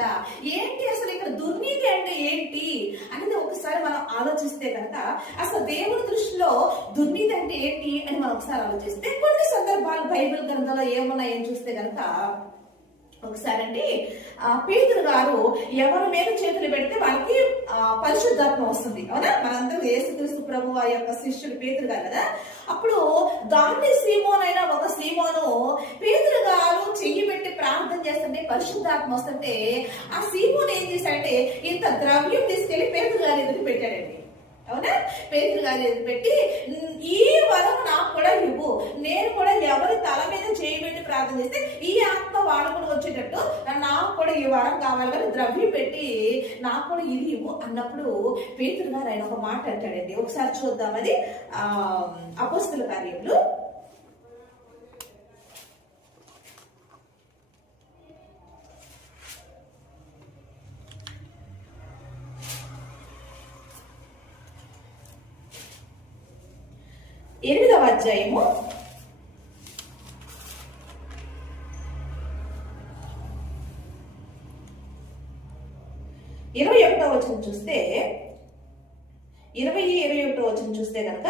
ఏంటి అసలు ఇక్కడ దుర్నీతి అంటే ఏంటి అనేది ఒకసారి మనం ఆలోచిస్తే కనుక అసలు దేవుని దృష్టిలో దుర్నీతి అంటే ఏంటి అని మనం ఒకసారి ఆలోచిస్తే కొన్ని సందర్భాలు బైబిల్ గ్రంథంలో ఏమున్నాయని చూస్తే కనుక ఒకసారి అండి పేతురు గారు ఎవరి మీద చేతులు పెడితే వాళ్ళకి పరిశుద్ధాత్మ వస్తుంది. అవునా? మనందరూ యేసుక్రీస్తు ప్రభు వారి యొక్క శిష్యుడు పేతురు గారు కదా. అప్పుడు గాంధీ సీమోన్ అయినా ఒక సీమోను పేతురు గారు చెయ్యి పెట్టి ప్రార్థన చేస్తుంటే పరిశుద్ధాత్మ వస్తుంటే ఆ సీమోన్ ఏం చేశాడంటే ఇంత ద్రవ్యం తీసుకెళ్లి పేతురు గారి ఎదురు పెట్టాడండి. అవునా? పేతురు గారు పెట్టి ఈ వరం నాకు కూడా ఇవ్వు, నేను కూడా ఎవరి తల మీద చేయబెట్టి ప్రార్థన చేస్తే ఈ ఆత్మ వాళ్ళు కూడా వచ్చేటట్టు నాకు కూడా ఈ వరం కావాలి కానీ ద్రవ్యం పెట్టి నాకు కూడా ఇది ఇవ్వు అన్నప్పుడు పేతురు గారు ఆయన ఒక మాట అంటాడండి. ఒకసారి చూద్దాం, అది అపోస్తల కార్యములు 8వ అధ్యాయము 21వ వచనం చూస్తే 21వ వచనం చూస్తే కనుక,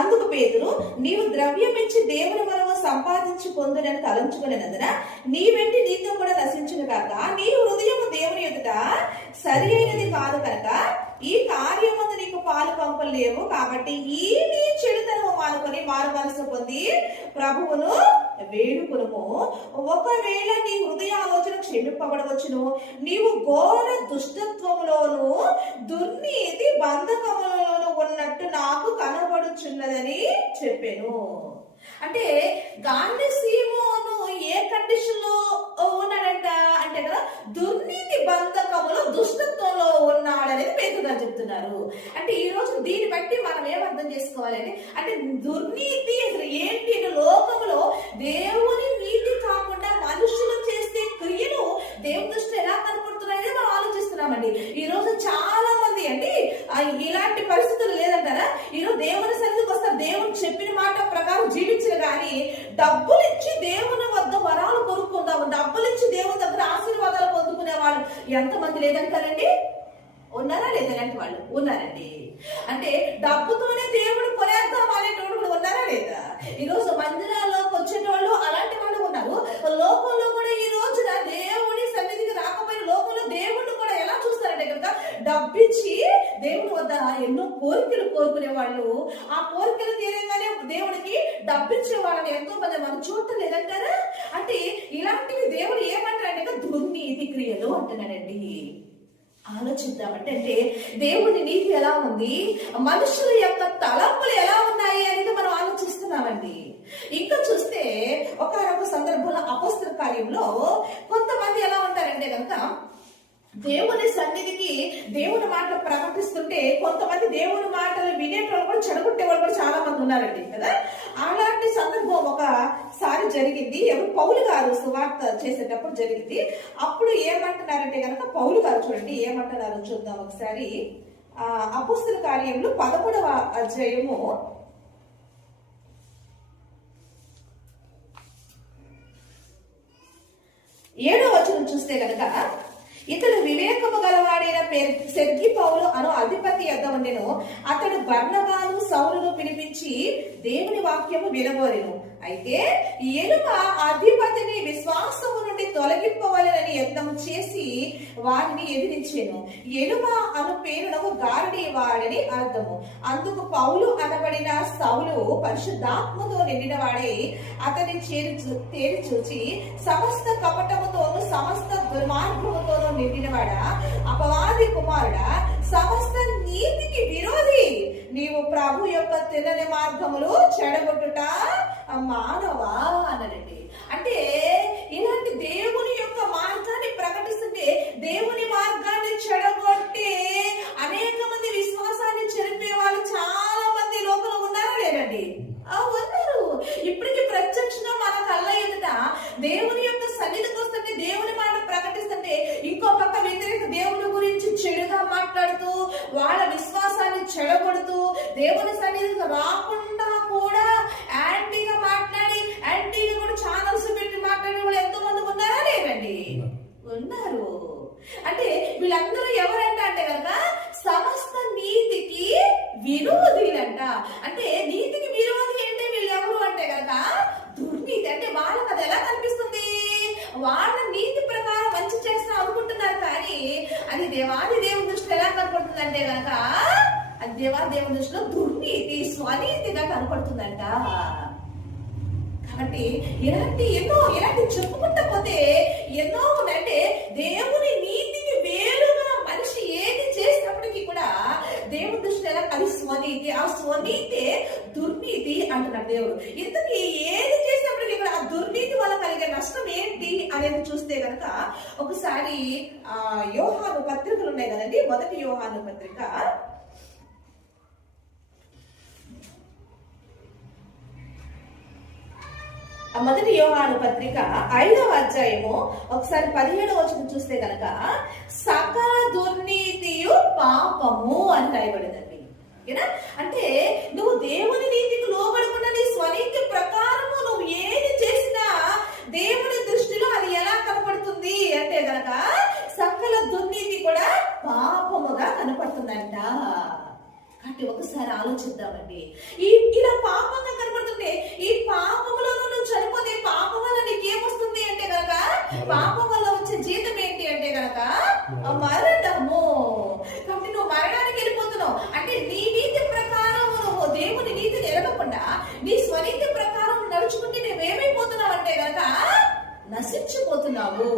అందుకు పేతురు, నీవు ద్రవ్యం ఇచ్చి దేవుని వరము సంపాదించి పొందునని తలంచుకునేందున నీ వెంటి నీతో కూడా నశించును కాక, నీ హృదయము దేవుని ఎదుట సరి అయినది కాదు కనుక ఈ కార్యమందు నీకు పాలు పంపలు లేవు. కాబట్టి ఈ నీ చెడుతనము మానుకొని మారు మనసు పొంది ప్రభువును వేడుకొనుము. ఒకవేళ నీ హృదయ ఆలోచన క్షమింపబడవచ్చును, నీవు ఘోర దుష్టత్వములోను దుర్నీతి బంధకములోను ఉన్నట్టు నాకు కనబడుచున్నదని చెప్పాను. అంటే గాంధీ సీమోను ఏ కండిషన్ లో ఉన్నాడంట అంటే కదా, దుర్నీతి బంధకములో దుష్టత్వంలో ఉన్నాడనేది పేతురు గారు చెప్తున్నారు. అంటే ఈ రోజు దీన్ని బట్టి మనం ఏమర్థం చేసుకోవాలంటే, అంటే దుర్నీతి అసలు ఏంటి, లోకములో దేవుని నీతి కాకుండా మనుషులు చేసే క్రియలు దేవుని దృష్టిలో ఎలా కనపడుతున్నాయని మనం ఆలోచిస్తున్నామండి. ఈ రోజు చాలా మంది అండి ఇలాంటి పరిస్థితులు లేదంటారా, ఈరోజు దేవుని సన్నిధికి వస్తారు, దేవుని చెప్పిన మాట ప్రకారం జీవించిన కానీ డబ్బులు ఇచ్చి దేవుని వద్ద వరాలు కొనుక్కుందాము, డబ్బులు ఇచ్చి దేవుని దగ్గర ఆశీర్వాదాలు పొందుకునే వాళ్ళు ఎంతమంది లేదంటారండి? ఉన్నారా? లేదంటే వాళ్ళు ఉన్నారండి. అంటే డబ్బుతోనే దేవుడు కొనేద్దాం అనేటోళ్ళు కూడా ఉన్నారా లేదా? ఈరోజు మందిరాల్లోకి వచ్చేటోళ్ళు అలాంటి వాళ్ళు ఉన్నారు. లోకంలో కూడా ఈ రోజున దేవుని సన్నిధికి రాకపోయిన లోకంలో దేవుడిని కూడా ఎలా చూస్తారంటే కనుక, డబ్బిచ్చి దేవుని వద్ద ఎన్నో కోరికలు కోరుకునే వాళ్ళు, ఆ కోరికలు తీరంగానే దేవుడికి డబ్బిచ్చే వాళ్ళని ఎంతో మంది మనం చూడటం లేదంటారా? అంటే ఇలాంటివి దేవుడు ఏమంటారంటే దుర్నీతి క్రియలు అంటున్నాడండి. ఆలోచిద్దామంటే, అంటే దేవుని నీతి ఎలా ఉంది, మనుషుల యొక్క తలంపులు ఎలా ఉన్నాయి అనేది మనం ఆలోచిస్తున్నామండి. ఇంకా చూస్తే ఒకనొక సందర్భంలో అపోస్తల కార్యంలో కొంతమంది ఎలా ఉంటారంటే కనుక, దేవుని సన్నిధికి దేవుని మాటలు ప్రకటిస్తుంటే కొంతమంది దేవుని మాటలు వినేటోళ్ళు కూడా చెడగొట్టే వాళ్ళు కూడా చాలా మంది ఉన్నారండి కదా. అలాంటి సందర్భం ఒకసారి జరిగింది. ఎవరు? పౌలు గారు సువార్త చేసేటప్పుడు జరిగింది. అప్పుడు ఏమంటున్నారంటే కనుక, పౌలు గారు చూడండి ఏమంటున్నారో చూద్దాం ఒకసారి. అపోస్తల కార్యంలో 11వ అధ్యాయము 7వ వచనం చూస్తే కనుక, ఇతడు వివేకము గలవాడైన సెర్గి పౌలు అను అధిపతి యొద్ద ఉండెను. అతడు బర్నబాను సౌలును పిలిపించి దేవుని వాక్యము వినగోరెను. అయితే ఎలుమ అధిపతిని విశ్వాసము నుండి తొలగింపవలెనని యత్నము చేసి వారిని ఎదిరించెను. ఎలుమ అను పేరునకు గారడి వాడని అర్థము. అందుకు పౌలు అనబడిన సౌలు పరిశుద్ధాత్మతో నిండిన వాడై అతని తేరి చూచి, సమస్త కపటముతోను సమస్త దుర్మార్గముతోను నిండినవాడా, అపవాది కుమారుడా, సమస్త నీతికి విరోధి, నీవు ప్రభు యొక్క తినని మార్గములు చెడగొట్టుట మానవా అన్నాడండి. అంటే ఇలాంటి దేవుని యొక్క మార్గాన్ని ప్రకటిస్తుంటే దేవుని మార్గాన్ని చెడగొట్టి అనేక మంది విశ్వాసాన్ని చెరిపే వాళ్ళు చాలా మంది లోపల ఉన్నారా లేదండి? ఉన్నారు. ఇప్పటికీ ప్రత్యక్షంగా మన కళ్ళ ఎదుట దేవుని యొక్క సన్నిధికి వస్తుంటే, దేవుని మాట ప్రకటిస్తుంటే, ఇంకో పక్క వ్యతిరేక దేవుని గురించి చెడుగా మాట్లాడుతూ వాళ్ళ విశ్వాసాన్ని చెడగొడుతూ దేవుని సన్నిధికి రాకుండా కూడా యాంటీగా మాట్లాడి, యాంటీగా కూడా ఛానల్స్ పెట్టి మాట్లాడే వాళ్ళు ఎంతో మంది ఉన్నారా లేదండి? ఉన్నారు. అంటే వీళ్ళందరూ ఎవరంట అంటే కనుక సమస్త నీతికి విరోధులంట. అంటే నీతికి విరోధి అంటే వీళ్ళు ఎవరు అంటే కనుక దుర్నీతి. అంటే వాళ్ళకి అది ఎలా కనిపిస్తుంది, వాళ్ళ నీతి ప్రకారం మంచి చేస్తా అనుకుంటున్నారు, కానీ అది దేవాది దేవుని దృష్టిలో ఎలా కనపడుతుంది అంటే కనుక అది దేవాది దేవుని దృష్టిలో దుర్నీతి, స్వనీతిగా కనపడుతుందంట. కాబట్టి ఇలాంటి చెప్పుకుంటా పోతే ఎన్నో అంటే దేవుని నీతికి వేరుగా మనిషి ఏది చేసినప్పటికీ కూడా దేవుని దృష్టిలో ఎలా కలిసి అనేది చూస్తే కనుక ఒకసారి యోహాను పత్రికలు ఉన్నాయి కదండి. మొదటి యోహాను పత్రిక మొదటి యోహాను పత్రిక 5వ అధ్యాయము ఒకసారి 17వ వచనం చూస్తే కనుక సకల దుర్నీతియు పాపము అని రాయబడిందండి. ఓకేనా? అంటే నువ్వు దేవుని నీతికి లోబడకుండా నీ స్వనీతి ప్రకారము నువ్వు ఏది చేసినా దేవుని దృష్టిలో అది ఎలా కనపడుతుంది అంటే గనక సకల దుర్నీతి కూడా పాపముగా కనపడుతుందంట. అంటే ఒకసారి ఆలోచిద్దామండి. ఇలా పాపంగా కనపడుతుంటే ఈ పాపములో నువ్వు చనిపోతే పాపం వల్ల నీకేమొస్తుంది అంటే గనక పాపం వల్ల వచ్చే జీతం ఏంటి అంటే గనక మరణము. కాబట్టి నువ్వు మరణానికి వెళ్ళిపోతున్నావు. అంటే నీ నీతి ప్రకారం నువ్వు దేవుని నీతిని ఎరగకుండా నీ స్వనీతి ప్రకారం నడుచుకుంటే నువ్వేమైపోతున్నావు అంటే గనక నశించిపోతున్నావు,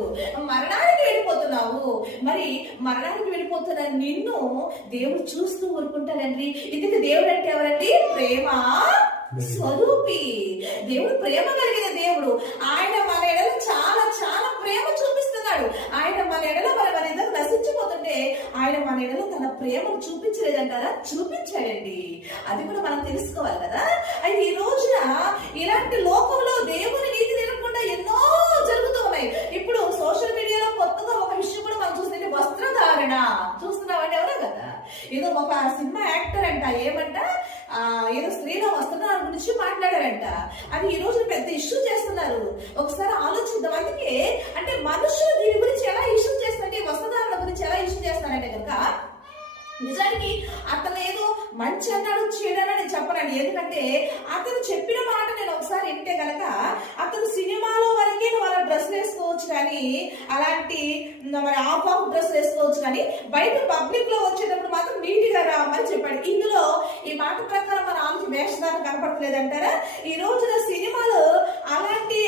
మరణానికి వెళ్ళిపోతున్నావు. మరి మరణానికి వెళ్ళిపోతున్న నిన్ను దేవుడు చూస్తూ ఊరుకుంటాడండి. ఇందుకు దేవుడు అంటే ఎవరండి? ప్రేమ స్వరూపి. దేవుడు ప్రేమ కలిగిన దేవుడు. ఆయన మన ఎడల చాలా చాలా ప్రేమ చూపిస్తున్నాడు. ఆయన మన ఎడల మన ఇద్దరు నశించిపోతుంటే ఆయన మన ఎడల తన ప్రేమను చూపించలేదంటారా? చూపించాడండి. అది కూడా మనం తెలుసుకోవాలి కదా. అయితే ఈ రోజున ఇలాంటి లోకంలో దేవుని నీతి నిలకుండా ఎన్నో జరుగుతూ ఉన్నాయి. ఇప్పుడు సోషల్ మీడియాలో కొత్తగా ఒక విషయం కూడా మనం చూస్తుంటే వస్త్రధారణ చూస్తున్నామండి. ఎవరో కదా, ఏదో ఒక సినిమా యాక్టర్ అంట ఏమంట ఏదో స్త్రీల వస్త్రధారణ గురించి మాట్లాడారంట. అది ఈ రోజు పెద్ద ఇష్యూ చేస్తున్నారు. ఒకసారి ఆలోచిద్దాం. అందుకే అంటే మనుషులు దీని గురించి ఎలా ఇష్యూ చేస్తారంటే వస్త్రధారణ గురించి ఎలా ఇష్యూ చేస్తారంటే కనుక నిజానికి అతను ఏదో మంచి అన్నాడు చెడని నేను చెప్పనండి. ఎందుకంటే అతను చెప్పిన మాట నేను ఒకసారి వింటే గనక అతను సినిమాలో వరకే వాళ్ళ డ్రెస్ వేసుకోవచ్చు కానీ అలాంటి మరి ఆఫ్ డ్రెస్ వేసుకోవచ్చు కానీ బయట పబ్లిక్ లో వచ్చేటప్పుడు మాత్రం నీట్గా రామని చెప్పాడు. ఇందులో ఈ మాట ప్రకారం మన ఆలోచన వేషధారణ కనపడలేదంటారా? ఈ రోజున సినిమాలు అలాంటి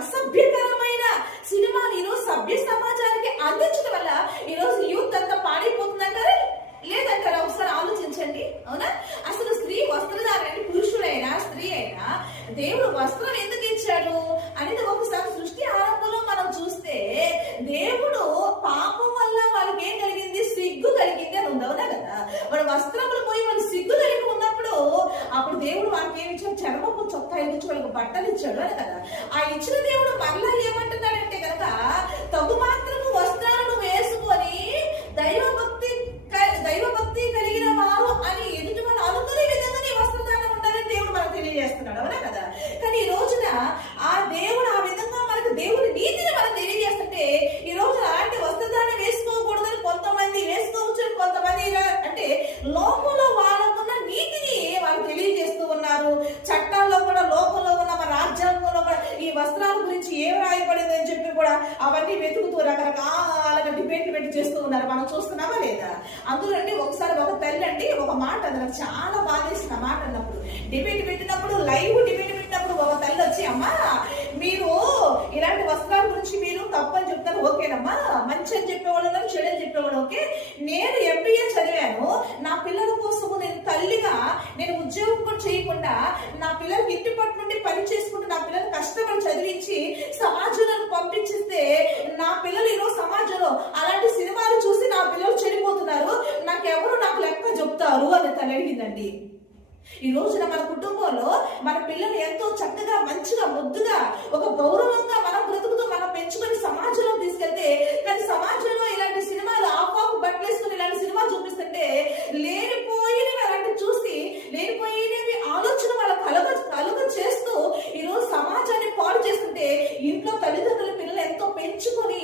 అసభ్యకరమైన సినిమాలు ఈరోజు సభ్య సమాజానికి అందించడం వల్ల ఈరోజు యూత్ అంతా పాడైపోతుందంటారా? లేదంటారా? ఒకసారి ఆలోచించండి. అవునా? అసలు స్త్రీ వస్త్రధారణ పురుషుడైనా స్త్రీ అయినా దేవుడు వస్త్రం ఎందుకు ఇచ్చాడు అనేది ఒకసారి సృష్టి ఆరంభంలో మనం చూస్తే దేవుడు పాపం వల్ల వాళ్ళకి ఏం కలిగింది? సిగ్గు కలిగింది అని ఉంది. అవునా కదా? వాడు వస్త్రములు పోయి వాళ్ళు సిగ్గు కలిగి ఉన్నప్పుడు అప్పుడు దేవుడు వాళ్ళకి ఏమి ఇచ్చాడు? చర్మపు చొక్కా ఇచ్చి వాళ్ళకి బట్టలు ఇచ్చాడు అని కదా. ఆ ఇచ్చిన దేవుడు మళ్ళా ఏమంటున్నాడంటే కనుక తగు మాత్రము వస్త్రాలను వేసుకొని దైవభక్తి కలిగిన వారు అని ఎదుటి వాళ్ళు అనుకునే విధంగా నీ వస్త్రధారణ ఉండాలని దేవుడు మనకు తెలియజేస్తున్నాడు. అవునా కదా? కానీ ఈ రోజున ఆ దేవుడు ఆ విధంగా మనకు దేవుడి నీతిని మనకు తెలియజేస్తుంటే ఈ రోజు అలాంటి వస్త్రధారణ వేసుకోకూడదని కొంతమంది వేసుకోవచ్చు, కొంతమంది అంటే లోకంలో వాళ్ళకున్న నీతిని వాళ్ళు తెలియజేస్తూ ఉన్నారు. చట్టాల్లో కూడా లోకంలో ఉన్న మన రాజ్యాంగంలో కూడా ఈ వస్త్రాల గురించి ఏం రాయబడింది అని చెప్పి కూడా అవన్నీ వెతుకుతూ రకరకాలుగా డిబేట్లు పెట్టి చేస్తూ ఉన్నారు. మనం చూస్తున్నామా లేదా? అందులో ఒకసారి ఒక తల్లి అండి ఒక మాట అది నాకు చాలా బాధేసిన మాట అన్నప్పుడు డిబేట్ పెట్టినప్పుడు లైవ్ డిబేట్ పెట్టినప్పుడు ఒక తల్లి వచ్చి అమ్మా మీరు ఇలాంటి వస్త్రాల గురించి మీరు తప్పని చెప్తారు ఓకేనమ్మా, మంచి అని చెప్పేవాళ్ళు చెడు అని చెప్పేవాళ్ళు ఓకే. నేను MBA చదివాను. నా పిల్లల కోసము నేను తల్లిగా నేను ఉద్యోగం కూడా చేయకుండా నా పిల్లలకి ఇంటి పట్టు నుండి పని చేసుకుంటూ నా పిల్లలు కష్టపడి చదివించి సమాజంలో పంపించిస్తే నా పిల్లలు ఈరోజు సమాజంలో అలాంటి సినిమాలు చూసి నా పిల్లలు చెడిపోతున్నారు, నాకెవరు నాకు లెక్క చెప్తారు అని తను అడిగిందండి. ఈ రోజున మన కుటుంబంలో మన పిల్లలు ఎంతో చక్కగా మంచిగా ముద్దుగా ఒక గౌరవంగా మనం బ్రతుకుతూ మనం పెంచుకొని సమాజంలో తీసుకెళ్తే కానీ సమాజంలో ఇలాంటి సినిమాలు ఆఫ్ బట్టలు వేసుకుని ఇలాంటి సినిమా చూపిస్తుంటే లేనిపోయినవి అలాంటి చూసి లేనిపోయినవి ఆలోచన వాళ్ళ కలుగ చేస్తూ ఈరోజు సమాజాన్ని పాడు చేస్తుంటే ఇంట్లో తల్లిదండ్రుల పిల్లలు ఎంతో పెంచుకొని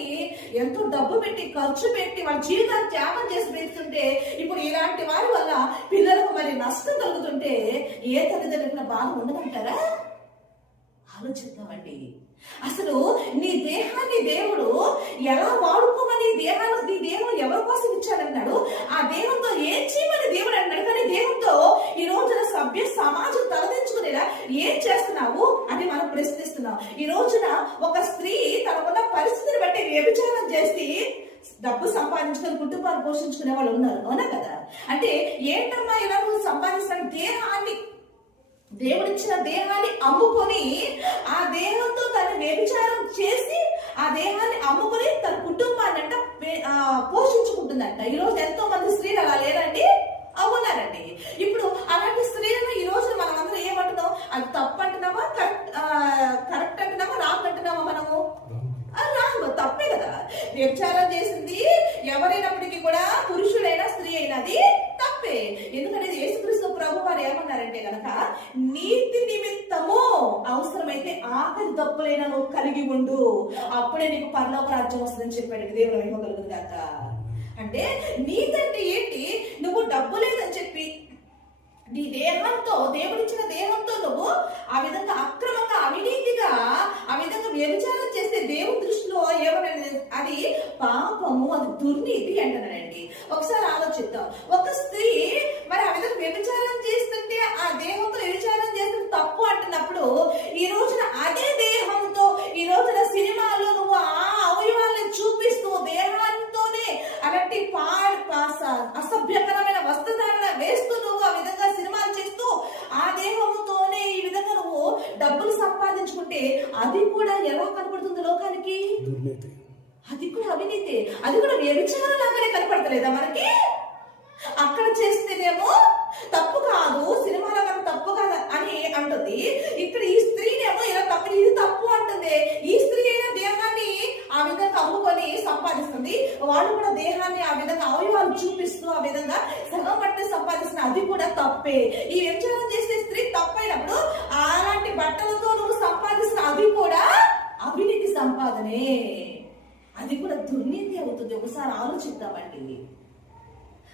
ఎంతో డబ్బు పెట్టి ఖర్చు పెట్టి వాళ్ళ జీవితాన్ని త్యాగం చేసి పెంచుతుంటే ఇప్పుడు ఇలాంటి వారి వల్ల పిల్లలకు మరి నష్టం కలుగుతుంటే ఏ తల్లిదండ్రుల బాధ ఉండదంటారా? ఆలోచిద్దామండి. అసలు నీ దేహాన్ని దేవుడు ఎలా వాడుకోమని నీ దేవుడు ఎవరి కోసం ఇచ్చాడన్నాడు? ఆ దేవునితో ఏం చేయమని దేవుడు అన్నాడు. కానీ దేవునితో ఈ రోజున సభ్య సమాజం తలదించుకునేలా ఏం చేస్తున్నావు అని మనం ప్రశ్నిస్తున్నాం. ఈ రోజున ఒక స్త్రీ తనకున్న పరిస్థితిని బట్టి వ్యభిచారం చేసి డబ్బు సంపాదించుకొని కుటుంబాన్ని పోషించుకునే వాళ్ళు ఉన్నారు. అవునా కదా? అంటే ఏంటమ్మా ఇలా నువ్వు సంపాదిస్తాను దేహాన్ని దేవుడిచ్చిన దేహాన్ని అమ్ముకొని ఆ దేహంతో తను వ్యభిచారం చేసి ఆ దేహాన్ని అమ్ముకొని తన కుటుంబాన్ని అంట పోషించుకుంటుందంట. ఈరోజు ఎంతో మంది స్త్రీలు అలా లేరండి, అవునారండి. ఇప్పుడు అలాంటి స్త్రీలను ఈ రోజు మనం అందరం ఏమంటున్నాం? అది తప్పు అంటున్నామా, కరెక్ట్ అంటున్నామా, రాంగ్ అంటున్నామా? మనము రాంగ్, తప్పే కదా. వ్యభిచారం చేసింది ఎవరైనప్పటికీ కూడా, పురుషుడైనా స్త్రీ అయినది తప్పే. ఎందుకంటే యేసుక్రీస్తు ప్రభు వారు ఏమన్నారంటే గనక, నీతి నిమిత్తము అవసరమైతే ఆకలి తప్పులైనా నువ్వు కలిగి ఉండు, అప్పుడే నీకు పరలోక రాజ్యం వస్తుందని చెప్పాడు. దేవుడు మహిమ కలుగుతుంది కాక. అంటే నీతి అంటే ఏంటి? నువ్వు డబ్బు లేదని చెప్పి నీ దేహంతో, దేవుడిచ్చిన దేహంతో నువ్వు ఆ విధంగా అక్రమంగా, అవినీతిగా, ఆ విధంగా వ్యభిచారం చేస్తే దేవుడి దృష్టిలో ఏమనండి? అది పాపము, అది దుర్నీతి అంటున్నాడండి. ఒకసారి ఆలోచిద్దాం. ఒక స్త్రీ మరి ఆ విధంగా వ్యభిచారం చేస్తుంటే, ఆ దేహంతో వ్యభిచారం చేస్తే తప్పు అంటున్నప్పుడు, ఈ రోజున అదే దేహంతో ఈ రోజున సినిమాలో నువ్వు ఆ అవయవాలను చూపిస్తూ దేహాంతోనే అలాంటి అసభ్యకరమైన వస్త్రధారణ వేస్తూ నువ్వు ఆ విధంగా సినిమాలు చేస్తూ ఆ దేహంతోనే ఈ విధంగా నువ్వు డబ్బులు సంపాదించుకుంటే అది కూడా ఎలా కనపడుతుంది లోకానికి? అది కూడా అవినీతి, అది కూడా వ్యభిచారం లాగానే కనపడతలేదా మనకి? అక్కడ చేస్తేనేమో తప్పు కాదు, సినిమాలో కన్నా తప్పు కాదు అని అంటుంది. ఇక్కడ ఈ స్త్రీనేమో ఇలా తప్పు, ఇది తప్పు అంటుంది. ఈ స్త్రీ అయినా దేహాన్ని ఆ విధంగా అమ్ముకొని సంపాదిస్తుంది, వాళ్ళు కూడా దేహాన్ని ఆ విధంగా అవయవాలు చూపిస్తూ ఆ విధంగా సగం బట్టలు సంపాదిస్తుంది, అది కూడా తప్పే. ఈ వ్యభిచారం చేసే స్త్రీ తప్పైనప్పుడు అలాంటి బట్టలతో నువ్వు సంపాదిస్తున్న అది కూడా అవినీతి సంపాదనే, అది కూడా దుర్నీతి అవుతుంది. ఒకసారి ఆలోచిద్దామండి.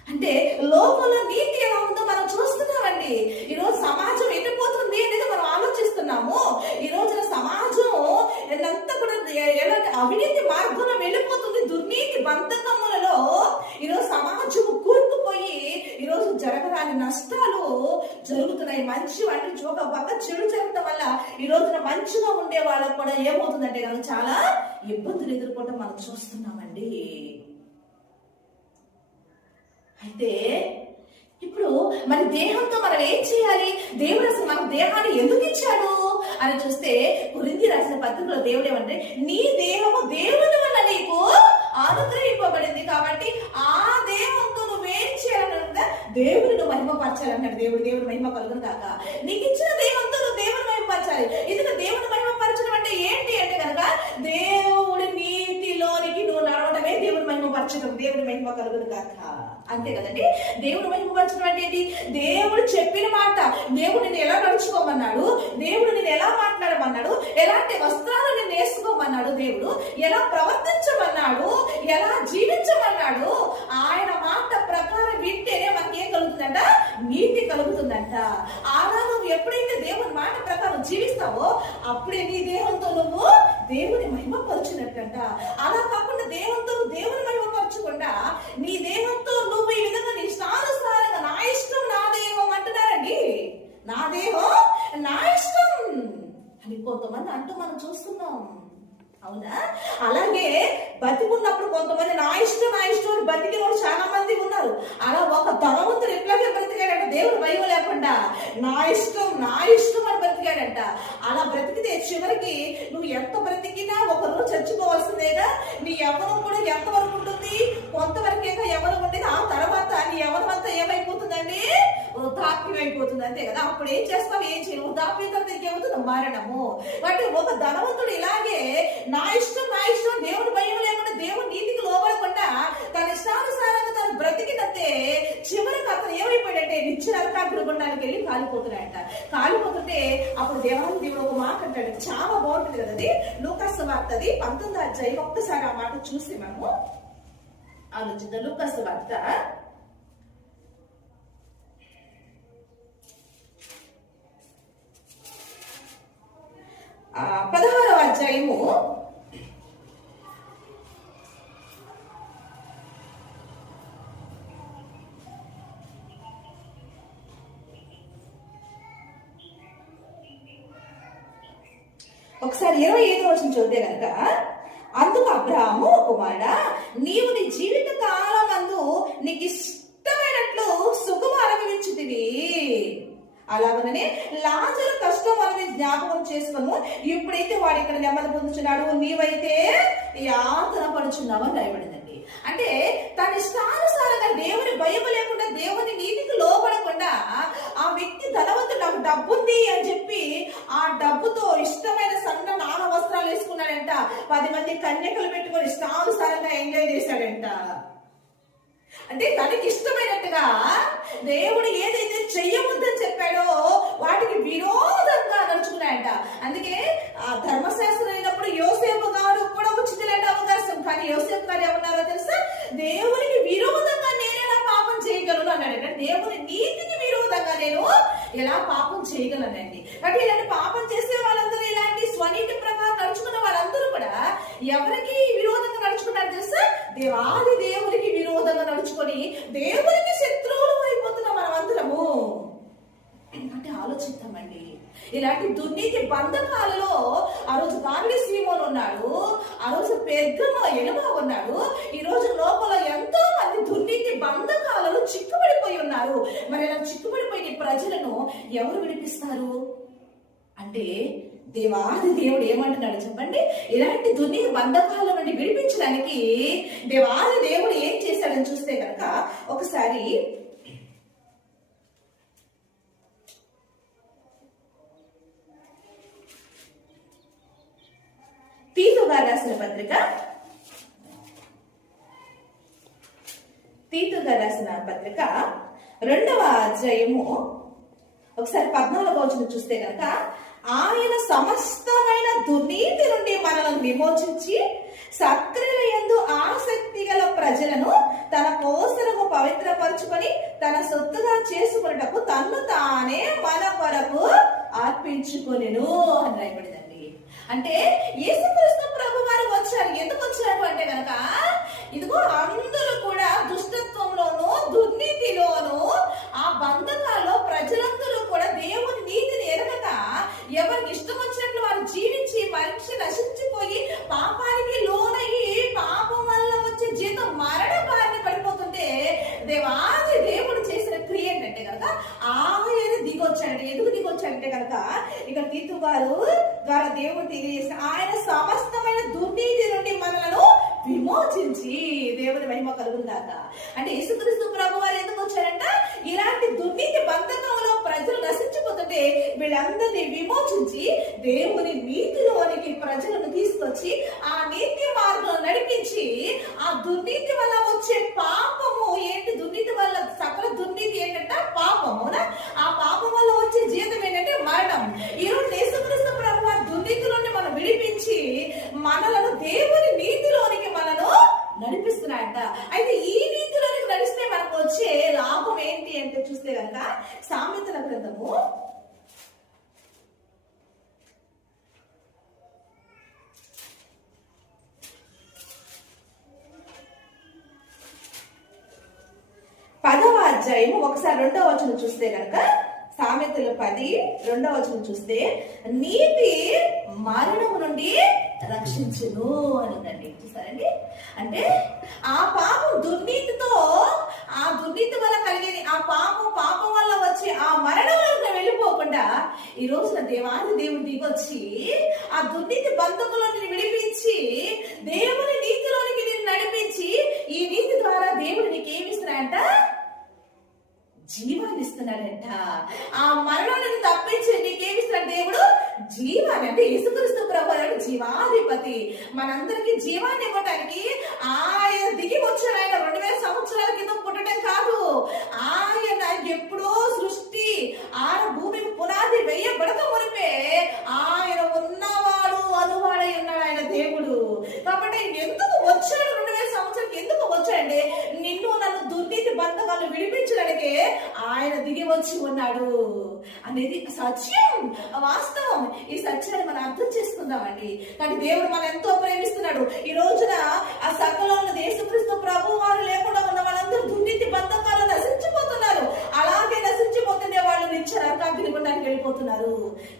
అంటే లోకంలో నీతి ఎలా ఉందో మనం చూస్తున్నామండి. ఈరోజు సమాజం ఎట్టిపోతుంది అనేది మనం ఆలోచిస్తున్నాము. ఈ రోజున సమాజం ఎంత కూడా ఎలాంటి అవినీతి మార్గంలో వెళ్ళిపోతుంది, దుర్నీతి బంధకములలో ఈరోజు సమాజం కూరుకుపోయి ఈరోజు జరగరాని నష్టాలు జరుగుతున్నాయి. మంచి అంటే ఒక పక్క చెడు జరగడం వల్ల ఈ రోజున మంచిగా ఉండే వాళ్ళకు కూడా ఏమవుతుందంటే కనుక చాలా ఇబ్బందులు ఎదుర్కోవడం మనం చూస్తున్నామండి. అయితే ఇప్పుడు మన దేహంతో మనం ఏం చేయాలి? దేవుడు అసలు మన దేహాన్ని ఎందుకు ఇచ్చాడు అని చూస్తే, కొరింథీ రాసిన పత్రికలో దేవుడు ఏమంటే, నీ దేహము దేవుని వల్ల నీకు అనుగ్రహింపబడింది కాబట్టి ఆ దేహంతో నువ్వేం చేయాలన్నా దేవుని నువ్వు మహిమపరచాలన్నాడు. దేవుడు మహిమ కలుగును కాక. నీకు ఇచ్చిన దేహంతో నువ్వు దేవుని మహిమపరచాలి. ఎందుకు దేవుని మహిమపరచడం అంటే ఏంటి అంటే కనుక, దేవుడి నీతిలోనికి నువ్వు నడవడమే దేవుని మహిమపరచడం. దేవుడి మహిమ కలుగును కాక. అంతే కదండి. దేవుడు మహిమపరచడం అంటే ఏంటి? దేవుడు చెప్పిన మాట, దేవుడు నిన్ను ఎలా నడుచుకోమన్నాడు, దేవుడు నిన్ను ఎలా మాట్లాడమన్నాడు, ఎలాంటి వస్త్రాలు నిన్ను వేసుకోమన్నాడు, దేవుడు ఎలా ప్రవర్తించమన్నాడు, ఎలా జీవించమన్నాడు, ఆయన మాట ప్రకారం వింటేనే మనకి ఏం కలుగుతుందంట? నీతి కలుగుతుందంట. అలా నువ్వు ఎప్పుడైతే దేవుని మాట ప్రకారం జీవిస్తావో అప్పుడే నీ దేహంతో నువ్వు దేవుని మహిమపరచినట్టంట. అలా కాకుండా దేహంతో దేవుని మహిమపరచకుండా నీ దేహంతో నువ్వు ఈ విధంగా నీ ఇష్టానుసారంగా నా ఇష్టం నా దేహం అంటున్నారండి. నా దేహం నా ఇష్టం అని కొంతమంది అంటూ మనం చూస్తున్నాం, అవునా? అలాగే బతికున్నప్పుడు కొంతమంది నా ఇష్టం అని బతికిన వాళ్ళు చాలా మంది ఉన్నారు. అలా ఒక ధనవంతుడు ఎట్లాగే బ్రతికాడంట, దేవుడు భయం లేకుండా నా ఇష్టం అని బ్రతికాడంట. అలా బ్రతికితే చివరికి నువ్వు ఎంత బ్రతికినా ఒక రోజు చచ్చిపోవాల్సిందేగా. నీ యవ్వనం కూడా ఎంతవరకు ఉంటుంది? కొంతవరకేగా యవ్వనం ఉండేది. ఆ తర్వాత నీ యవ్వనం అంతా ఏమైపోతుందండి? వృద్ధాప్యం అయిపోతుంది, అంతే కదా. అప్పుడు ఏం చేస్తావు? ఏం చేయవు. వృద్ధాప్యం తర్వాత ఇంకేమవుతుంది? మరణము. అంటే ఒక ధనవంతుడు ఇలాగే నా ఇష్టం దేవుడు భయం లేకుండా, దేవుడు నీతికి లోబడకుండా తన ఇష్టానుసారంగా తను బ్రతికినట్టే చివరికి అతను ఏమైపోయాడంటే నిత్య నరకాగ్ని గుండానికి వెళ్ళి కాలిపోతున్నాడంట. కాలిపోతుంటే అప్పుడు దేవుడు ఒక మాట అంటాడు, చాలా బాగుంటుంది కదా అది. లూకాసు వార్త 19వ అధ్యాయం. ఒక్కసారి ఆ మాట చూసి మనము ఆలోచిద్దాం. లూకాసు వార్త 16వ అధ్యాయము 25వ వచనం చదివితే కనుక, అందుకు అబ్రహాము, కుమారుడా, నీవు నీ జీవిత కాలమందు నీకు ఇష్టమైనట్లు సుఖము అనుభవించుతివి. అలాగనే లాజరు కష్టం అనేది జ్ఞాపకం చేసుకును, ఇప్పుడైతే వాడు ఇక్కడ నెమ్మది పొందుతున్నాడు, నీవైతే యాతన పడుచున్నావు అని రాయబడిందండి. అంటే తన ఇష్టానుసారంగా దేవుని భయం లేకుండా, దేవుని నీతికి లోపడకుండా ఆ వ్యక్తి ధనవంతుడు, నాకు డబ్బు ఉంది అని చెప్పి ఆ డబ్బుతో ఇష్టమైన సన్న నాన వస్త్రాలు వేసుకున్నాడంట, 10 మంది కన్యకలు పెట్టుకొని ఇష్టానుసారంగా ఎంజాయ్ చేశాడంట. అంటే తనకి ఇష్టమైనట్టుగా దేవుడు ఏదైతే చెయ్యవద్దని చెప్పాడో వాటికి విరోధంగా నడుచుకున్నాయంట. అందుకే ఆ ధర్మశాస్త్రం అయినప్పుడు యోసేపు గారు కూడా ఉచితలేంటి అవకాశం, కానీ యోసేపు గారు ఏమన్నారో తెలుసా, దేవునికి విరోధంగా నేనేలా పాపం చేయగలను అన్నాడు. దేవుని నీతికి విరోధంగా నేను ఎలా పాపం చేయగలనండి. కాబట్టి ఇలాంటి పాపం చేసే వాళ్ళందరూ, ఇలాంటి స్వనీతి ప్రకారం నడుచుకున్న వాళ్ళందరూ కూడా ఎవరికి విరోధంగా నడుచుకున్నారు తెలుసా, దేవాది దేవునికి విరోధంగా నడుచుకొని దేవునికి శత్రువులు అయిపోతున్నాం మనం అందరము. అంటే ఆలోచిద్దామండి. ఇలాంటి దుర్నీతి బంధకాలలో ఆ రోజు గాలిడి సీమోను ఉన్నాడు, ఆ రోజు పెర్గమో ఎలుమ ఉన్నాడు, ఈ రోజు లోపల ఎంతో మంది దుర్నీతి బంధకాలలో చిక్కుబడిపోయి ఉన్నారు. మరి ఇలా చిక్కుబడిపోయిన ప్రజలను ఎవరు విడిపిస్తారు అంటే దేవాది దేవుడు ఏమంటున్నాడు చెప్పండి. ఇలాంటి దుర్నీతి బంధకాల నుండి విడిపించడానికి దేవాది దేవుడు ఏం చేశాడని చూస్తే కనుక ఒకసారి తీతు గారు రాసిన పత్రిక, తీతు గారు రాసిన పత్రిక 2వ అధ్యాయము ఒకసారి 14వ వచనం చూస్తే కనుక, ఆయన సమస్తమైన దుర్నీతి నుండి మనల్ని విమోచించి సక్రియల యందు ఆసక్తి గల ప్రజలను తన కోసరము పవిత్రపరచుకొని తన సొత్తుగా చేసుకున్నటకు తన్ను తానే మన కొరకు అర్పించుకొనెను అని రాయబడిందండి. అంటే యేసుక్రీస్తు ప్రభు వారు వచ్చారు. ఎందుకు వచ్చారు అంటే కనుక, ఇదిగో అందరూ కూడా దుష్టత్వంలోను దుర్నీతిలోను ఆ బంధకాల్లో ప్రజలందరూ కూడా దేవుని నీతిని ఎరగక ఎవరికి ఇష్టం వచ్చినట్లు వారు జీవించి మనిషి నశించిపోయి పాపానికి లోనయ్యి పాపం వల్ల వచ్చే జీతం మరణ బారిన పడిపోతుంటే దేవాది దేవుడు చేసిన క్రియ ఏంటంటే కనుక ఆయన దిగొచ్చాడంటే. ఎందుకు దిగొచ్చాడంటే కనుక ఇక్కడ తీతు గారు ద్వారా దేవుడు తెలియజేసిన ఆయన సమస్తమైన దుర్నీతి నుండి మనలను విమోచించి, దేవుని మహిమ కలుగుందాక. అంటే యేసుక్రీస్తు ప్రభు వారు ఎందుకు వచ్చారంట, ఇలాంటి దుర్నీతి బంధకంలో ప్రజలు నశించిపోతుంటే వీళ్ళందరినీ విమోచించి దేవుని నీతిలోనికి ప్రజలను తీసుకొచ్చి ఆ నీతి మార్గంలో నడిపించి, ఆ దుర్నీతి వల్ల వచ్చే పాపము ఏంటి, దుర్నీతి వల్ల సకల దుర్నీతి ఏంటంట పాపమునా, ఆ పాపం వల్ల వచ్చే జీవితం ఏంటంటే మరణం. ఈరోజు యేసుక్రీస్తు ప్రభు వారి దుర్నీతిలోని మనం విడిపించి మనలను దేవుని నీతిలోనికి మనను నడిపిస్తున్నాయంట. అయితే ఈ నీతిలోనికి నడిస్తే మనకు వచ్చే లాభం ఏంటి అంటే చూస్తే కనుక సామెతల గ్రంథము 10వ అధ్యాయము ఒకసారి 2వ వచనం చూస్తే కనుక, సామెతలు 10 2వ వచనం చూస్తే, నీతి మరణము నుండి రక్షించును అని ఉందండి. చూసారండి, అంటే ఆ పాపం దుర్నీతితో, ఆ దుర్నీతి వల్ల కలిగేది ఆ పాపం వల్ల వచ్చి ఆ మరణంలో వెళ్ళిపోకుండా ఈ రోజున దేవాది దేవుడు దిగొచ్చి ఆ దుర్నీతి బంధకులను విడిపించి దేవుని నీతిలోనికి నేను నడిపించి, ఈ నీతి ద్వారా దేవుడు నీకు ఏమి ఇస్తున్నాడంట, జీవాన్ని ఇస్తున్నాడంట. ఆ మరణాన్ని తప్పించి నీకేమిస్తున్నాడు దేవుడు, జీవాన్ని. అంటే యేసుక్రీస్తు ప్రభువు జీవాధిపతి, మనందరికి జీవాన్ని ఇవ్వడానికి ఆయన దిగి వచ్చాడు. ఆయన 2000 సంవత్సరాల కింద పుట్టడం కాదు, ఆయన ఎప్పుడో సృష్టి భూమికి పునాది వేయబడక మునిపే ఆయన ఉన్నవాడు అనువాడై ఉన్నాడు ఆయన దేవుడు. కాబట్టి ఎందుకు వచ్చాడు, 2000 సంవత్సరాలకి ఎందుకు వచ్చాడంటే నిన్ను నన్ను దుర్నీతి బంధకాలను విడిపించడానికి ఆయన దిగి వచ్చి ఉన్నాడు అనేది సత్యం, వాస్తవం. ఈ సత్యాన్ని మనం అర్థం చేసుకుందామండి. కానీ దేవుడు మనం ఎంతో ప్రేమిస్తున్నాడు. ఈ రోజున ఆ సకలంలో యేసుక్రీస్తు ప్రభు వారు లేకుండా ఉన్న వాళ్ళందరూ దుర్నీతి బంధకాలు నశించిపోతున్నారు. అలాగే నశించిపోతుండే వాళ్ళు నిత్యనరకాగ్నిగుండానికి వెళ్ళిపోతున్నారు.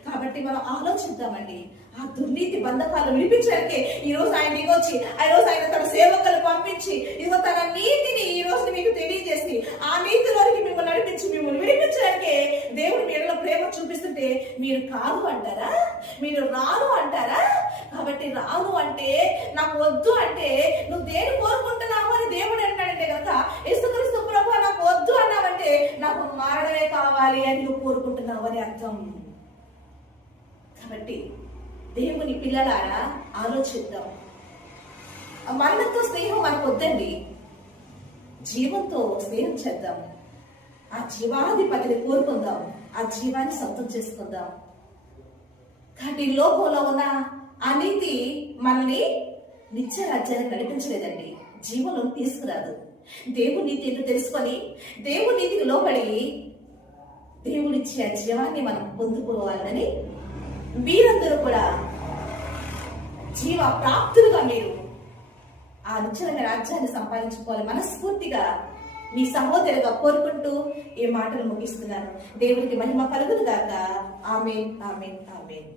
కాబట్టి మనం ఆలోచిద్దామండి. ఆ దుర్నీతి బంధకాలు విడిపించడానికి ఈ రోజు ఆయన దిగొచ్చి, ఈ రోజు ఆయన తన సేవకులు పంపించి ఇదిగో తన నీతిని ఈ రోజు మీకు తెలియజేసి ఆ నీతిలోనికి మిమ్మల్ని నడిపించి మిమ్మల్ని విడిపించడానికి దేవుడు మీలో మీరు కాదు అంటారా? మీరు రాను అంటారా? కాబట్టి రాను అంటే, నాకు వద్దు అంటే, నువ్వు దేని కోరుకుంటున్నావు అని దేవుడు అంటాడంటే కనుక, యేసుక్రీస్తు ప్రభువా నాకు వద్దు అన్నావంటే నాకు మారడమే కావాలి అని నువ్వు కోరుకుంటున్నావు అని అర్థం. కాబట్టి దేవుని పిల్లలారా ఆలోచిద్దాం. మరణంతో స్నేహం మనకు వద్దండి, జీవంతో స్నేహం చేద్దాం. ఆ జీవాధిపతిని కోరుకుందాం, ఆ జీవాన్ని సొంతం చేసుకుందాం. కాబట్టి లోకంలో ఉన్న ఆ నీతి మనల్ని నిత్య రాజ్యాన్ని నడిపించలేదండి, జీవంలో తీసుకురాదు. దేవుని నీతి ఏంటో తెలుసుకొని దేవుని నీతికి లోబడి దేవుడిచ్చే ఆ జీవాన్ని మనం పొందుకోవాలని మీరందరూ కూడా జీవ ప్రాప్తులుగా మీరు ఆ నిత్యమైన రాజ్యాన్ని సంపాదించుకోవాలి మనస్ఫూర్తిగా మీ సహోదరుగా కోరుకుంటూ ఈ మాటలు ముగిస్తున్నాను. దేవుడికి మహిమ కలుగును గాక. ఆమేన్, ఆమేన్, ఆమేన్.